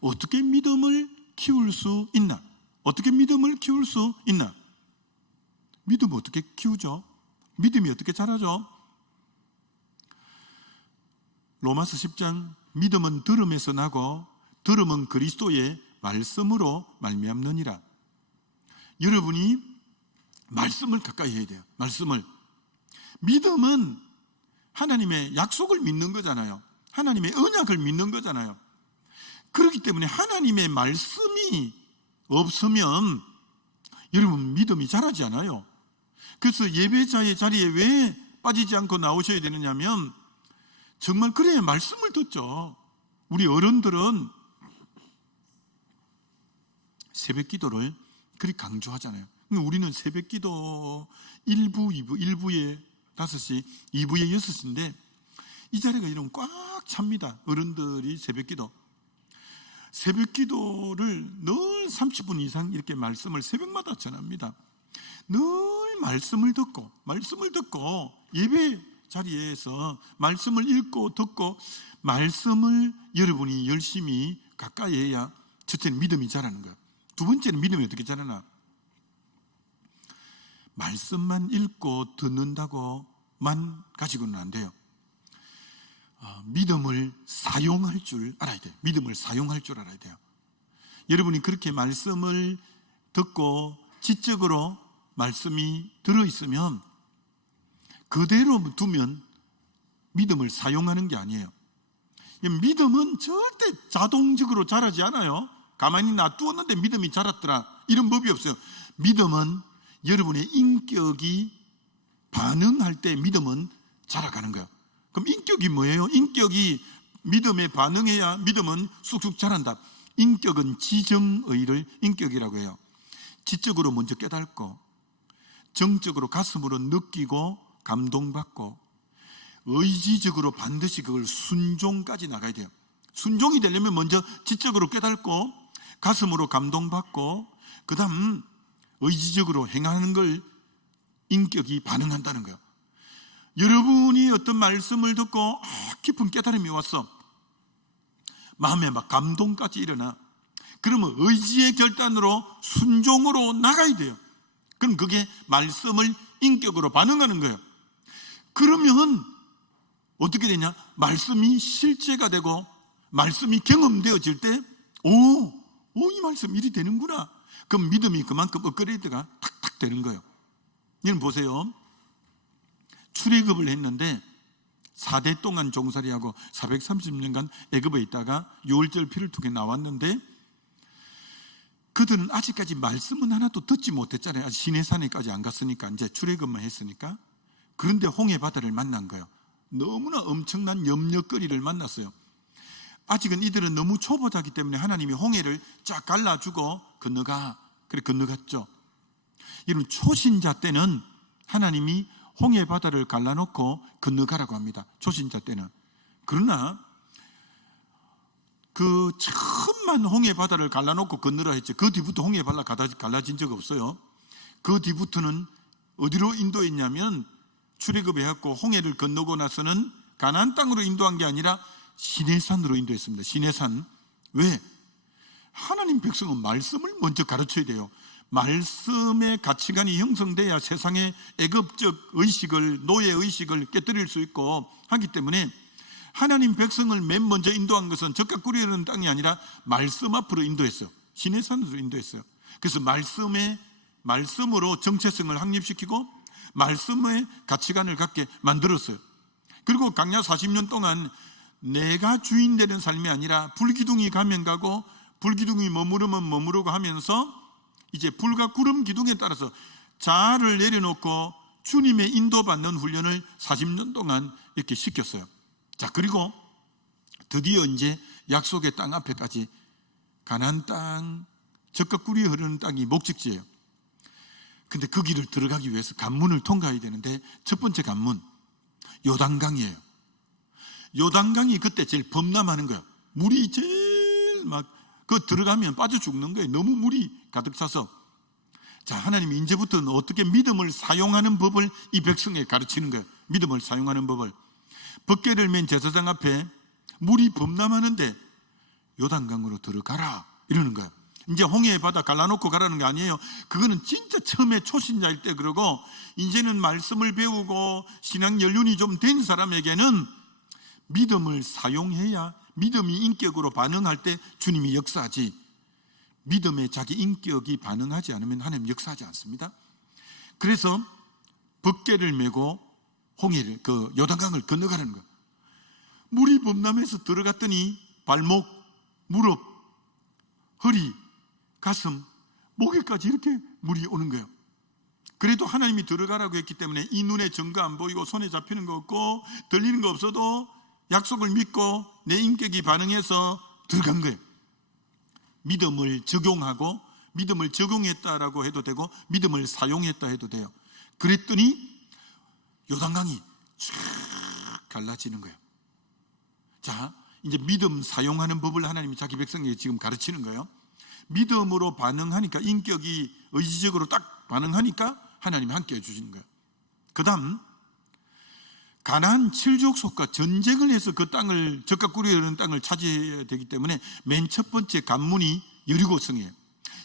어떻게 믿음을 키울 수 있나? 어떻게 믿음을 키울 수 있나? 믿음을 어떻게 키우죠? 믿음이 어떻게 자라죠? 로마서 10장 믿음은 들음에서 나고 들음은 그리스도의 말씀으로 말미암느니라. 여러분이 말씀을 가까이 해야 돼요. 말씀을. 믿음은 하나님의 약속을 믿는 거잖아요. 하나님의 언약을 믿는 거잖아요. 그렇기 때문에 하나님의 말씀이 없으면 여러분 믿음이 자라지 않아요. 그래서 예배자의 자리에 왜 빠지지 않고 나오셔야 되느냐면 정말 그래야 말씀을 듣죠. 우리 어른들은 새벽 기도를 그렇게 강조하잖아요. 우리는 새벽 기도 1부, 2부, 1부에 5시, 2부에 6시인데 이 자리가 이러면 꽉 찹니다. 어른들이 새벽 기도를 늘 30분 이상 이렇게 말씀을 새벽마다 전합니다. 늘 말씀을 듣고 예배 자리에서 말씀을 읽고 듣고 말씀을 여러분이 열심히 가까이 해야 첫째는 믿음이 자라는 거예요. 두 번째는 믿음이 어떻게 자라나? 말씀만 읽고 듣는다고만 가지고는 안 돼요. 믿음을 사용할 줄 알아야 돼요. 믿음을 사용할 줄 알아야 돼요. 여러분이 그렇게 말씀을 듣고 지적으로 말씀이 들어있으면 그대로 두면 믿음을 사용하는 게 아니에요. 믿음은 절대 자동적으로 자라지 않아요. 가만히 놔두었는데 믿음이 자랐더라 이런 법이 없어요. 믿음은 여러분의 인격이 반응할 때 믿음은 자라가는 거예요. 그럼 인격이 뭐예요? 인격이 믿음에 반응해야 믿음은 쑥쑥 자란다. 인격은 지정의를 인격이라고 해요. 지적으로 먼저 깨닫고 정적으로 가슴으로 느끼고 감동받고 의지적으로 반드시 그걸 순종까지 나가야 돼요. 순종이 되려면 먼저 지적으로 깨닫고 가슴으로 감동받고 그 다음 의지적으로 행하는 걸 인격이 반응한다는 거예요. 여러분이 어떤 말씀을 듣고 깊은 깨달음이 왔어. 마음에 막 감동까지 일어나. 그러면 의지의 결단으로 순종으로 나가야 돼요. 그럼 그게 말씀을 인격으로 반응하는 거예요. 그러면 어떻게 되냐? 말씀이 실제가 되고 말씀이 경험되어질 때 이 말씀 일이 되는구나. 그럼 믿음이 그만큼 업그레이드가 탁탁 되는 거예요. 여러분 보세요. 출애굽을 했는데 4대 동안 종살이하고 430년간 애굽에 있다가 6월절 피를 통해 나왔는데 그들은 아직까지 말씀은 하나도 듣지 못했잖아요. 아직 시내산에까지 안 갔으니까, 이제 출애굽만 했으니까. 그런데 홍해 바다를 만난 거예요. 너무나 엄청난 염려거리를 만났어요. 아직은 이들은 너무 초보자기 때문에 하나님이 홍해를 쫙 갈라주고 건너가. 그래 건너갔죠. 여러분 초신자 때는 하나님이 홍해 바다를 갈라놓고 건너가라고 합니다. 초신자 때는. 그러나 그 처음만 홍해 바다를 갈라놓고 건너라 했죠. 그 뒤부터 홍해 바다 갈라진 적 없어요. 그 뒤부터는 어디로 인도했냐면 출애굽해갖고 홍해를 건너고 나서는 가나안 땅으로 인도한 게 아니라 시내산으로 인도했습니다. 시내산. 왜? 하나님 백성은 말씀을 먼저 가르쳐야 돼요. 말씀의 가치관이 형성돼야 세상의 애급적 의식을, 노예 의식을 깨뜨릴 수 있고 하기 때문에 하나님 백성을 맨 먼저 인도한 것은 적각 꾸리는 땅이 아니라 말씀 앞으로 인도했어요. 시내산으로 인도했어요. 그래서 말씀으로 정체성을 확립시키고 말씀의 가치관을 갖게 만들었어요. 그리고 광야 40년 동안 내가 주인 되는 삶이 아니라 불기둥이 가면 가고 불기둥이 머무르면 머무르고 하면서 이제 불과 구름 기둥에 따라서 자아를 내려놓고 주님의 인도받는 훈련을 40년 동안 이렇게 시켰어요. 자, 그리고 드디어 이제 약속의 땅 앞에까지 가나안 땅, 적각 꿀이 흐르는 땅이 목적지예요. 근데 그 길을 들어가기 위해서 관문을 통과해야 되는데 첫 번째 관문 요단강이에요. 요단강이 그때 제일 범람하는 거예요. 물이 제일 들어가면 빠져 죽는 거예요. 너무 물이 가득 차서. 자, 하나님이 이제부터는 어떻게 믿음을 사용하는 법을 이 백성에 가르치는 거예요. 믿음을 사용하는 법을. 벗개를 맨 제사장 앞에 물이 범람하는데 요단강으로 들어가라 이러는 거예요. 이제 홍해 바다 갈라놓고 가라는 게 아니에요. 그거는 진짜 처음에 초신자일 때 그러고 이제는 말씀을 배우고 신앙 연륜이 좀 된 사람에게는 믿음을 사용해야 믿음이 인격으로 반응할 때 주님이 역사하지, 믿음에 자기 인격이 반응하지 않으면 하나님 역사하지 않습니다. 그래서 벗개를 메고 홍해를 요단강을 건너가라는 거예요. 물이 범람해서 들어갔더니 발목, 무릎, 허리, 가슴, 목에까지 이렇게 물이 오는 거예요. 그래도 하나님이 들어가라고 했기 때문에 이 눈에 정거 안 보이고 손에 잡히는 거 없고 들리는 거 없어도 약속을 믿고 내 인격이 반응해서 들어간 거예요. 믿음을 적용하고 믿음을 적용했다라고 해도 되고 믿음을 사용했다 해도 돼요. 그랬더니 요단강이 쫙 갈라지는 거예요. 자, 이제 믿음 사용하는 법을 하나님이 자기 백성에게 지금 가르치는 거예요. 믿음으로 반응하니까, 인격이 의지적으로 딱 반응하니까 하나님이 함께 해주시는 거예요. 그 다음 가나안 7족속과 전쟁을 해서 그 땅을, 적각 꿀이 흐르는 땅을 차지해야 되기 때문에 맨 첫 번째 관문이 여리고성이에요.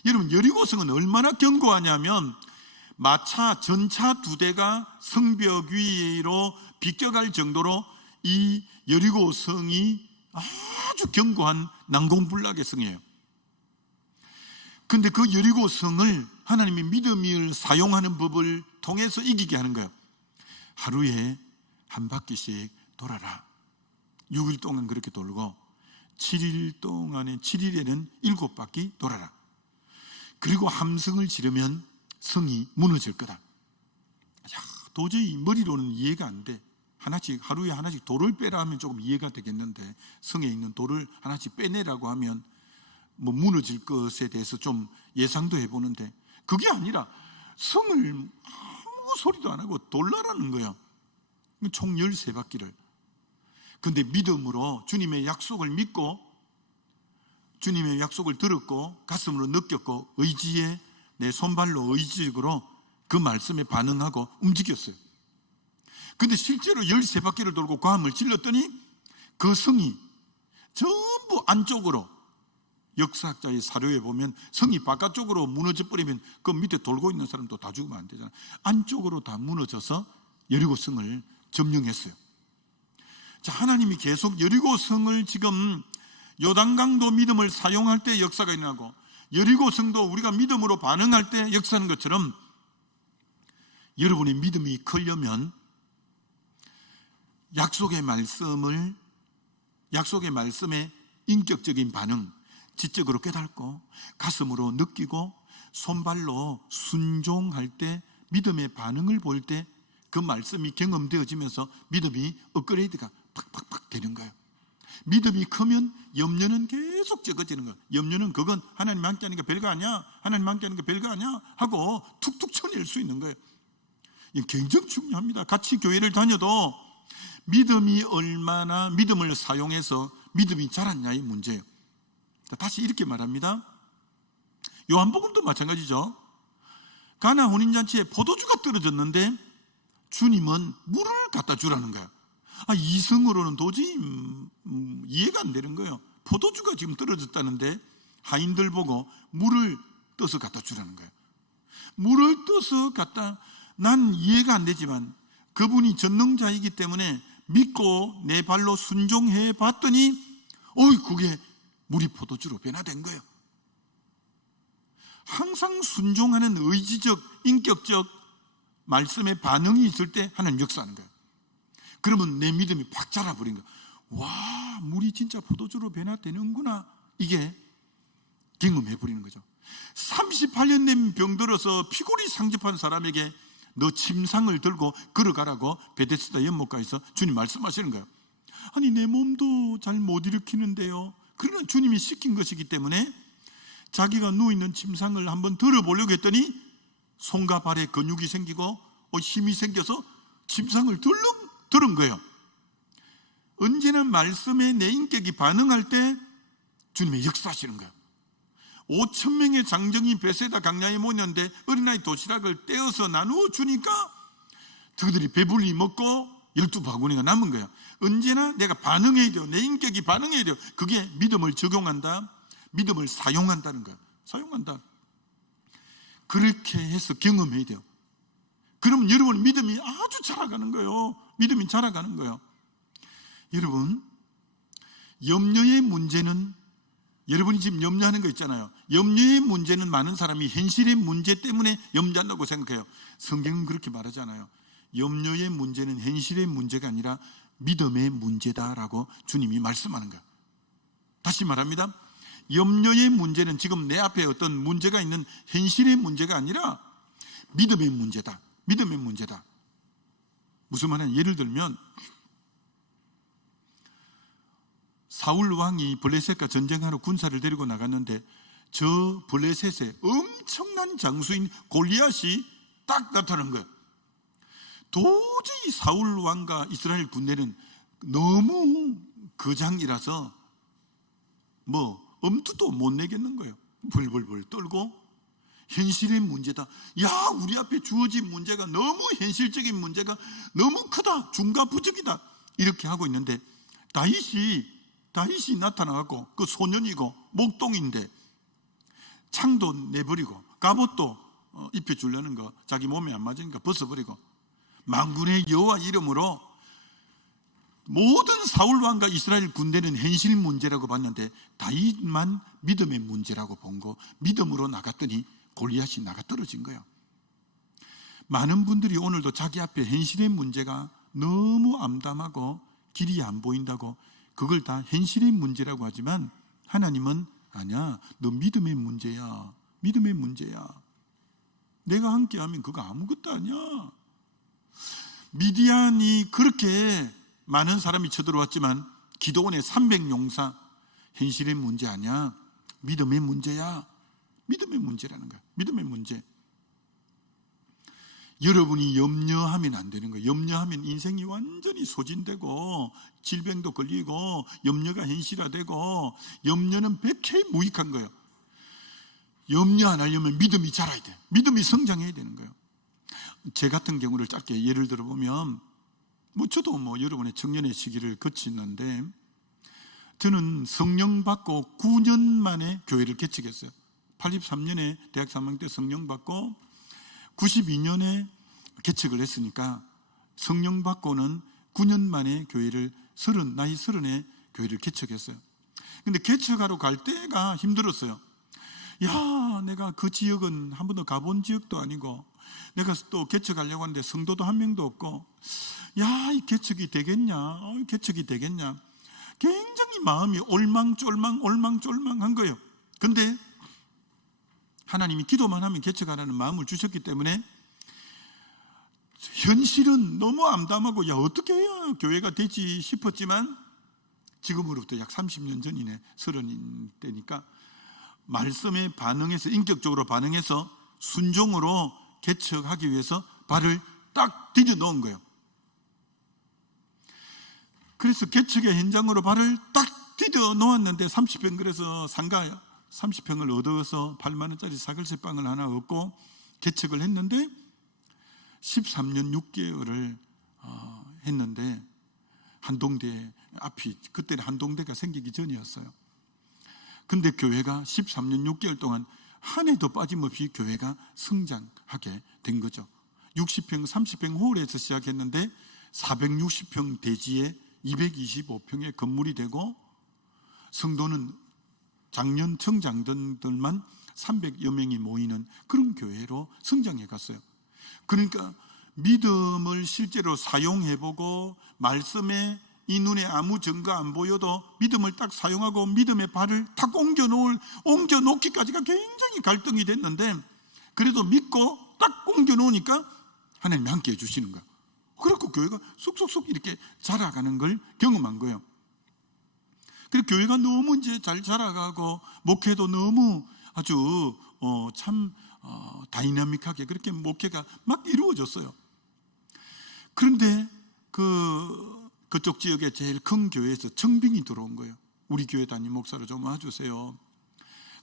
여러분, 여리고성은 얼마나 견고하냐면 마차, 전차 2대가 성벽 위로 비껴갈 정도로 이 여리고성이 아주 견고한 난공불락의 성이에요. 근데 그 여리고성을 하나님이 믿음을 사용하는 법을 통해서 이기게 하는 거예요. 하루에 한 바퀴씩 돌아라. 6일 동안 그렇게 돌고 7일 동안에 7일에는 7바퀴 돌아라. 그리고 함성을 지르면 성이 무너질 거다. 야, 도저히 머리로는 이해가 안 돼. 하루에 하나씩 돌을 빼라 하면 조금 이해가 되겠는데 성에 있는 돌을 하나씩 빼내라고 하면 무너질 것에 대해서 좀 예상도 해보는데 그게 아니라 성을 아무 소리도 안 하고 돌라라는 거예요. 총 13바퀴를. 근데 믿음으로 주님의 약속을 믿고 주님의 약속을 들었고 가슴으로 느꼈고 의지에 내 손발로 의지적으로 그 말씀에 반응하고 움직였어요. 근데 실제로 13바퀴를 돌고 고함을 질렀더니 그 성이 전부 안쪽으로, 역사학자의 사료에 보면 성이 바깥쪽으로 무너져 버리면 그 밑에 돌고 있는 사람도 다 죽으면 안 되잖아요. 안쪽으로 다 무너져서 여리고 성을 점령했어요. 자, 하나님이 계속 여리고 성을 지금 요단강도 믿음을 사용할 때 역사가 일어나고 여리고 성도 우리가 믿음으로 반응할 때 역사하는 것처럼 여러분의 믿음이 크려면 약속의 말씀에 인격적인 반응, 지적으로 깨닫고 가슴으로 느끼고 손발로 순종할 때, 믿음의 반응을 볼 때 그 말씀이 경험되어지면서 믿음이 업그레이드가 팍팍팍 되는 거예요. 믿음이 크면 염려는 계속 적어지는 거예요. 염려는 그건 하나님 함께 하는 게 별거 아니야, 하나님 함께 하는 게 별거 아니야 하고 툭툭 쳐낼 수 있는 거예요. 이게 굉장히 중요합니다. 같이 교회를 다녀도 믿음이 얼마나 믿음을 사용해서 믿음이 자랐냐의 문제예요. 다시 이렇게 말합니다. 요한복음도 마찬가지죠. 가나 혼인잔치에 포도주가 떨어졌는데 주님은 물을 갖다 주라는 거예요. 이성으로는 도저히 이해가 안 되는 거예요. 포도주가 지금 떨어졌다는데 하인들 보고 물을 떠서 갖다 주라는 거예요. 물을 떠서 난 이해가 안 되지만 그분이 전능자이기 때문에 믿고 내 발로 순종해 봤더니 그게 물이 포도주로 변화된 거예요. 항상 순종하는 의지적, 인격적 말씀에 반응이 있을 때 하나님 역사하는 거예요. 그러면 내 믿음이 확 자라버린 거예요. 와, 물이 진짜 포도주로 변화되는구나. 이게 경험해버리는 거죠. 38년 된 병들어서 피골이 상접한 사람에게 너 침상을 들고 걸어가라고 베데스다 연못가에서 주님 말씀하시는 거예요. 아니, 내 몸도 잘 못 일으키는데요. 그러나 주님이 시킨 것이기 때문에 자기가 누워있는 침상을 한번 들어보려고 했더니 손과 발에 근육이 생기고 힘이 생겨서 침상을 들은 거예요. 언제나 말씀에 내 인격이 반응할 때 주님의 역사하시는 거예요. 5,000명의 장정이 베세다 강야에 모였는데 어린아이 도시락을 떼어서 나누어 주니까 그들이 배불리 먹고 12바구니가 남은 거예요. 언제나 내가 반응해야 돼요. 내 인격이 반응해야 돼요. 그게 믿음을 적용한다, 믿음을 사용한다는 거예요. 사용한다. 그렇게 해서 경험해야 돼요. 그러면 여러분 믿음이 아주 자라가는 거예요. 믿음이 자라가는 거예요. 여러분, 염려의 문제는, 여러분이 지금 염려하는 거 있잖아요. 염려의 문제는 많은 사람이 현실의 문제 때문에 염려한다고 생각해요. 성경은 그렇게 말하지 않아요. 염려의 문제는 현실의 문제가 아니라 믿음의 문제다라고 주님이 말씀하는 거예요. 다시 말합니다. 염려의 문제는 지금 내 앞에 어떤 문제가 있는 현실의 문제가 아니라 믿음의 문제다. 믿음의 문제다. 무슨 말이냐? 예를 들면 사울 왕이 블레셋과 전쟁하러 군사를 데리고 나갔는데 저 블레셋의 엄청난 장수인 골리앗이 딱 나타난 거예요. 도저히 사울 왕과 이스라엘 군대는 너무 거장이라서 엄두도 못 내겠는 거예요. 벌벌벌 떨고 현실의 문제다. 야, 우리 앞에 주어진 문제가 너무 현실적인 문제가 너무 크다. 중과부적이다. 이렇게 하고 있는데 다윗이 나타나갖고 그 소년이고 목동인데 창도 내버리고 갑옷도 입혀주려는 거 자기 몸에 안 맞으니까 벗어버리고 만군의 여호와 이름으로 모든 사울왕과 이스라엘 군대는 현실 문제라고 봤는데 다윗만 믿음의 문제라고 본 거, 믿음으로 나갔더니 골리앗이 나가 떨어진 거예요. 많은 분들이 오늘도 자기 앞에 현실의 문제가 너무 암담하고 길이 안 보인다고 그걸 다 현실의 문제라고 하지만 하나님은 아니야, 너 믿음의 문제야. 믿음의 문제야. 내가 함께하면 그거 아무것도 아니야. 미디안이 그렇게 많은 사람이 쳐들어왔지만 기도원의 300용사 현실의 문제 아니야. 믿음의 문제야. 믿음의 문제라는 거야. 믿음의 문제. 여러분이 염려하면 안 되는 거예요. 염려하면 인생이 완전히 소진되고 질병도 걸리고 염려가 현실화되고 염려는 백해무익한 거예요. 염려 안 하려면 믿음이 자라야 돼요. 믿음이 성장해야 되는 거예요. 제 같은 경우를 짧게 예를 들어보면 저도 여러분의 청년의 시기를 거치는데 저는 성령 받고 9년 만에 교회를 개척했어요. 83년에 대학 3학년 때 성령 받고 92년에 개척을 했으니까 성령 받고는 9년 만에 교회를 나이 30에 교회를 개척했어요. 근데 개척하러 갈 때가 힘들었어요. 야, 내가 그 지역은 한 번도 가본 지역도 아니고, 내가 또 개척하려고 하는데 성도도 한 명도 없고, 야, 이 개척이 되겠냐? 개척이 되겠냐? 굉장히 마음이 올망졸망한 거예요. 근데 하나님이 기도만 하면 개척하라는 마음을 주셨기 때문에 현실은 너무 암담하고, 야, 어떻게 해야 교회가 되지 싶었지만, 지금으로부터 약 30년 전이네. 30인 때니까 말씀에 반응해서, 인격적으로 반응해서 순종으로 개척하기 위해서 발을 딱 디뎌 놓은 거예요. 그래서 개척의 현장으로 발을 딱 디뎌 놓았는데 30평, 그래서 상가 30평을 얻어서 8만 원짜리 사글세방을 하나 얻고 개척을 했는데 13년 6개월을 했는데, 한동대 앞이, 그때는 한동대가 생기기 전이었어요. 근데 교회가 13년 6개월 동안 한 해도 빠짐없이 교회가 성장하게 된 거죠. 60평, 30평 홀에서 시작했는데 460평 대지에 225평의 건물이 되고, 성도는 작년 청장들만 300여 명이 모이는 그런 교회로 성장해 갔어요. 그러니까 믿음을 실제로 사용해보고, 말씀에 이 눈에 아무 증거 안 보여도 믿음을 딱 사용하고 믿음의 발을 탁 옮겨놓기까지가 굉장히 갈등이 됐는데, 그래도 믿고 딱 옮겨놓으니까 하나님이 함께 해주시는 거야. 그래서 교회가 쑥쑥쑥 이렇게 자라가는 걸 경험한 거예요. 그리고 교회가 너무 이제 잘 자라가고, 목회도 너무 아주 다이나믹하게 그렇게 목회가 막 이루어졌어요. 그런데 그쪽 지역의 제일 큰 교회에서 청빙이 들어온 거예요. 우리 교회 담임 목사로 좀 와주세요.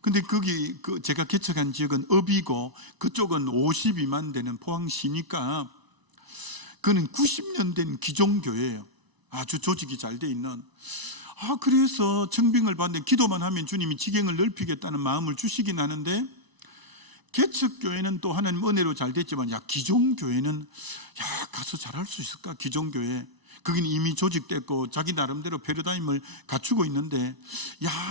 근데 거기 제가 개척한 지역은 업이고, 그쪽은 52만 되는 포항시니까 그는 90년 된 기종교회예요. 아주 조직이 잘 돼 있는. 그래서 청빙을 받는데 기도만 하면 주님이 지경을 넓히겠다는 마음을 주시긴 하는데, 개척교회는 또 하나님 은혜로 잘 됐지만, 기종교회는 가서 잘할 수 있을까? 기종교회 거기는 이미 조직됐고 자기 나름대로 패러다임을 갖추고 있는데,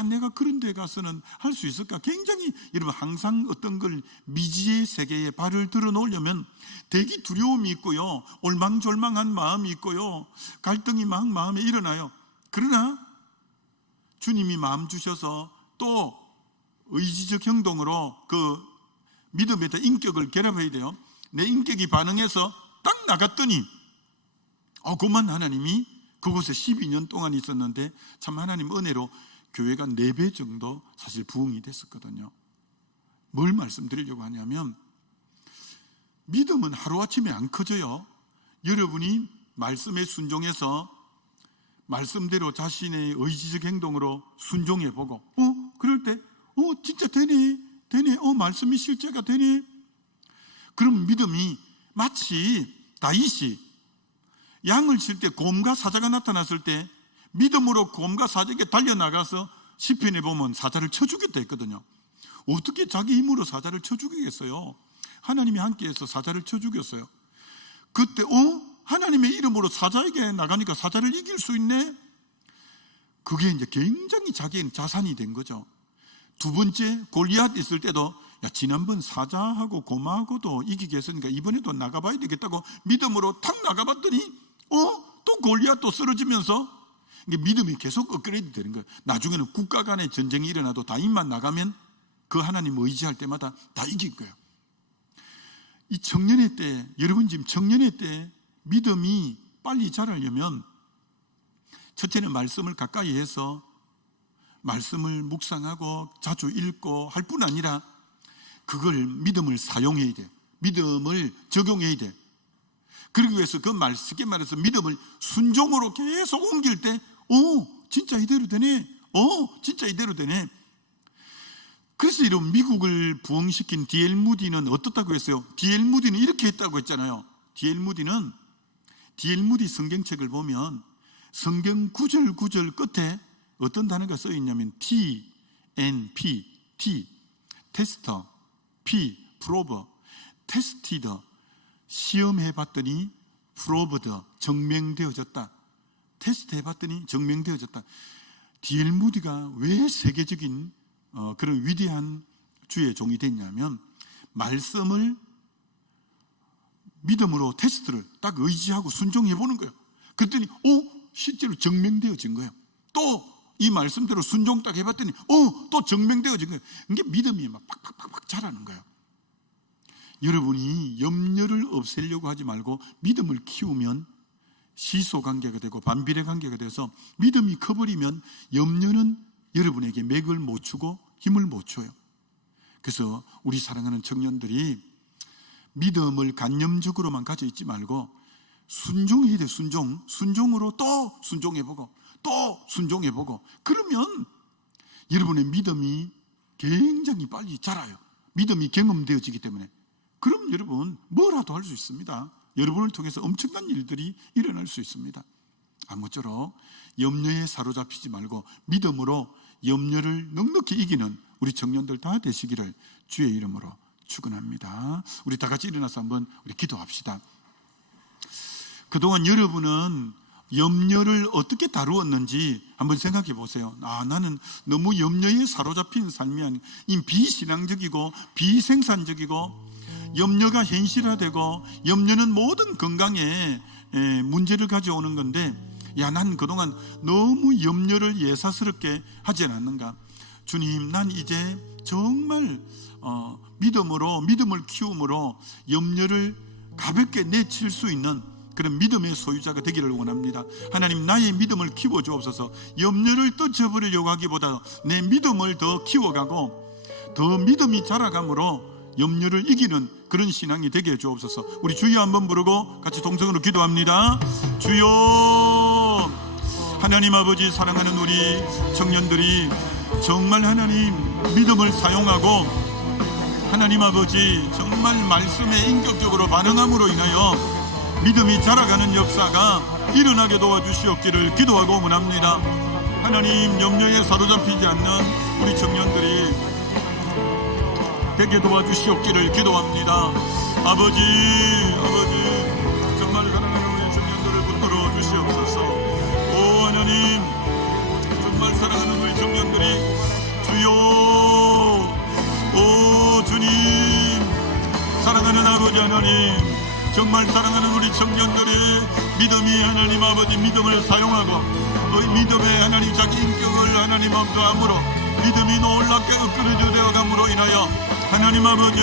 내가 그런 데 가서는 할 수 있을까? 굉장히, 여러분, 항상 어떤 걸 미지의 세계에 발을 들어 놓으려면 대기 두려움이 있고요, 올망졸망한 마음이 있고요, 갈등이 막 마음에 일어나요. 그러나 주님이 마음 주셔서 또 의지적 행동으로 그 믿음에다 인격을 결합해야 돼요. 내 인격이 반응해서 딱 나갔더니 그만 하나님이 그곳에 12년 동안 있었는데, 참 하나님 은혜로 교회가 4배 정도 사실 부흥이 됐었거든요. 뭘 말씀드리려고 하냐면, 믿음은 하루아침에 안 커져요. 여러분이 말씀에 순종해서 말씀대로 자신의 의지적 행동으로 순종해보고, 그럴 때 진짜 되네, 말씀이 실제가 되네. 그럼 믿음이 마치 다윗이 양을 칠 때 곰과 사자가 나타났을 때 믿음으로 곰과 사자에게 달려나가서 시편에 보면 사자를 쳐 죽였다 했거든요. 어떻게 자기 힘으로 사자를 쳐 죽이겠어요? 하나님이 함께해서 사자를 쳐 죽였어요. 그때 하나님의 이름으로 사자에게 나가니까 사자를 이길 수 있네. 그게 이제 굉장히 자기의 자산이 된 거죠. 두 번째 골리앗 있을 때도, 지난번 사자하고 곰하고도 이기게 했으니까 이번에도 나가봐야 되겠다고 믿음으로 탁 나가봤더니 또 골리앗도 쓰러지면서, 이게 믿음이 계속 업그레이드 되는 거예요. 나중에는 국가 간의 전쟁이 일어나도 다윗만 나가면 그 하나님 의지할 때마다 다 이길 거예요. 이 청년의 때, 여러분 지금 청년의 때 믿음이 빨리 자라려면, 첫째는 말씀을 가까이 해서 말씀을 묵상하고 자주 읽고 할 뿐 아니라 그걸 믿음을 사용해야 돼. 믿음을 적용해야 돼. 그러기 위해서 쉽게 말해서 믿음을 순종으로 계속 옮길 때, 진짜 이대로 되네. 진짜 이대로 되네. 그래서 이런 미국을 부흥시킨 D.L. 무디는 어떻다고 했어요? D.L. 무디는 이렇게 했다고 했잖아요. D.L. 무디 성경책을 보면 성경 구절 끝에 어떤 단어가 써 있냐면 T, N, P, T, 테스터, P, 프로버, 테스티드, 시험해봤더니 프로브드, 증명되어졌다. 테스트 해봤더니 증명되어졌다. D.L. 무디가 왜 세계적인 그런 위대한 주의 종이 됐냐면 말씀을 믿음으로 테스트를 딱 의지하고 순종해보는 거예요. 그랬더니 실제로 증명되어진 거예요. 또 이 말씀대로 순종 딱 해봤더니 또 증명되어진 거예요. 이게 믿음이 막 팍팍팍팍 자라는 거예요. 여러분이 염려를 없애려고 하지 말고 믿음을 키우면 시소 관계가 되고 반비례 관계가 돼서 믿음이 커버리면 염려는 여러분에게 맥을 못 추고 힘을 못 줘요. 그래서 우리 사랑하는 청년들이 믿음을 간념적으로만 가져 있지 말고 순종해야 돼. 순종으로 또 순종해보고 또 순종해보고 그러면 여러분의 믿음이 굉장히 빨리 자라요. 믿음이 경험되어지기 때문에. 그럼 여러분 뭐라도 할 수 있습니다. 여러분을 통해서 엄청난 일들이 일어날 수 있습니다. 아무쪼록 염려에 사로잡히지 말고 믿음으로 염려를 넉넉히 이기는 우리 청년들 다 되시기를 주의 이름으로 축원합니다. 우리 다 같이 일어나서 한번 우리 기도합시다. 그동안 여러분은 염려를 어떻게 다루었는지 한번 생각해 보세요. 나는 너무 염려에 사로잡힌 삶이 아닌 비신앙적이고 비생산적이고 염려가 현실화되고 염려는 모든 건강에 문제를 가져오는 건데 난 그동안 너무 염려를 예사스럽게 하지 않았는가. 주님, 난 이제 정말 믿음을 키움으로 염려를 가볍게 내칠 수 있는 그런 믿음의 소유자가 되기를 원합니다. 하나님, 나의 믿음을 키워주옵소서. 염려를 떨쳐버리려고 하기보다 내 믿음을 더 키워가고 더 믿음이 자라감으로 염려를 이기는 그런 신앙이 되게 해주옵소서. 우리 주여 한번 부르고 같이 동성으로 기도합니다. 주여. 하나님 아버지, 사랑하는 우리 청년들이 정말 하나님 믿음을 사용하고 하나님 아버지 정말 말씀에 인격적으로 반응함으로 인하여 믿음이 자라가는 역사가 일어나게 도와주시옵기를 기도하고 원합니다. 하나님, 염려에 사로잡히지 않는 우리 청년들이 되게 도와주시옵기를 기도합니다. 아버지 정말 사랑하는 우리 청년들을 붙들어 주시옵소서. 오 하나님, 정말 사랑하는 우리 청년들이 주여, 오 주님, 사랑하는 아버지 하나님, 정말 사랑하는 우리 청년들이 믿음이 하나님 아버지 믿음을 사용하고 그 믿음에 하나님 자기 인격을 하나님 압도함으로 믿음이 놀랍게 엇그러져 되어감으로 인하여 하나님 아버지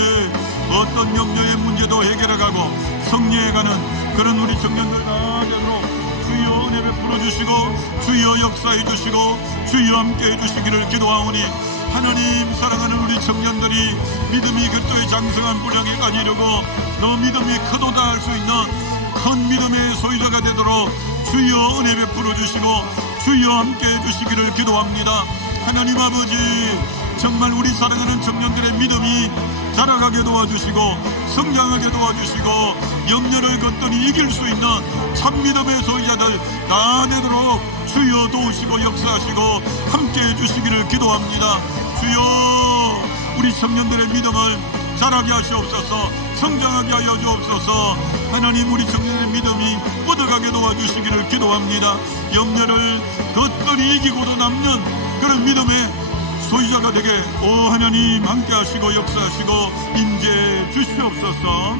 어떤 염려의 문제도 해결해가고 승리해가는 그런 우리 청년들 나대로 주여 은혜 베풀어 주시고 주여 역사해 주시고 주여 함께 해주시기를 기도하오니 하나님, 사랑하는 우리 청년들이 믿음이 그토록 장성한 분량에까지 이르고 너 믿음이 크도다 할 수 있는 큰 믿음의 소유자가 되도록 주여 은혜 베풀어 주시고 주여 함께 해주시기를 기도합니다. 하나님 아버지, 정말 우리 사랑하는 청년들의 믿음이 자라가게 도와주시고 성장하게 도와주시고 염려를 걷더니 이길 수 있는 참 믿음의 소유자들 다 되도록 주여 도우시고 역사하시고 함께 해주시기를 기도합니다. 주여, 우리 청년들의 믿음을 자라게 하시옵소서. 성장하게 하여 주옵소서. 하나님, 우리 청년의 믿음이 뻗어가게 도와주시기를 기도합니다. 염려를 걷더니 이기고도 남는 그런 믿음의 소유자가 되게 오 하나님 함께 하시고 역사하시고 임재해 주시옵소서.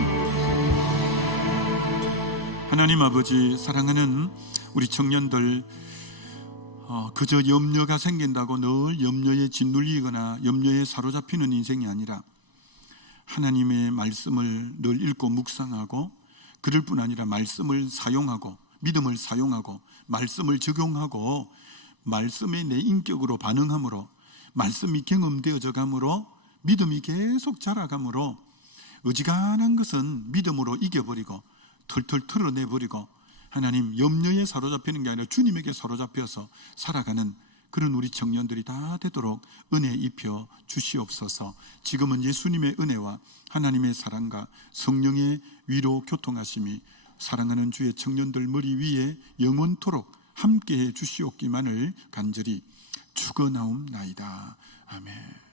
하나님 아버지, 사랑하는 우리 청년들 그저 염려가 생긴다고 늘 염려에 짓눌리거나 염려에 사로잡히는 인생이 아니라 하나님의 말씀을 늘 읽고 묵상하고 그럴 뿐 아니라 말씀을 사용하고 믿음을 사용하고 말씀을 적용하고 말씀에 내 인격으로 반응함으로 말씀이 경험되어져 감으로 믿음이 계속 자라감으로 어지간한 것은 믿음으로 이겨버리고 털털 털어내버리고 하나님 염려에 사로잡히는 게 아니라 주님에게 사로잡혀서 살아가는 그런 우리 청년들이 다 되도록 은혜 입혀 주시옵소서. 지금은 예수님의 은혜와 하나님의 사랑과 성령의 위로 교통하심이 사랑하는 주의 청년들 머리 위에 영원토록 함께해 주시옵기만을 간절히 축원하옵나이다. 아멘.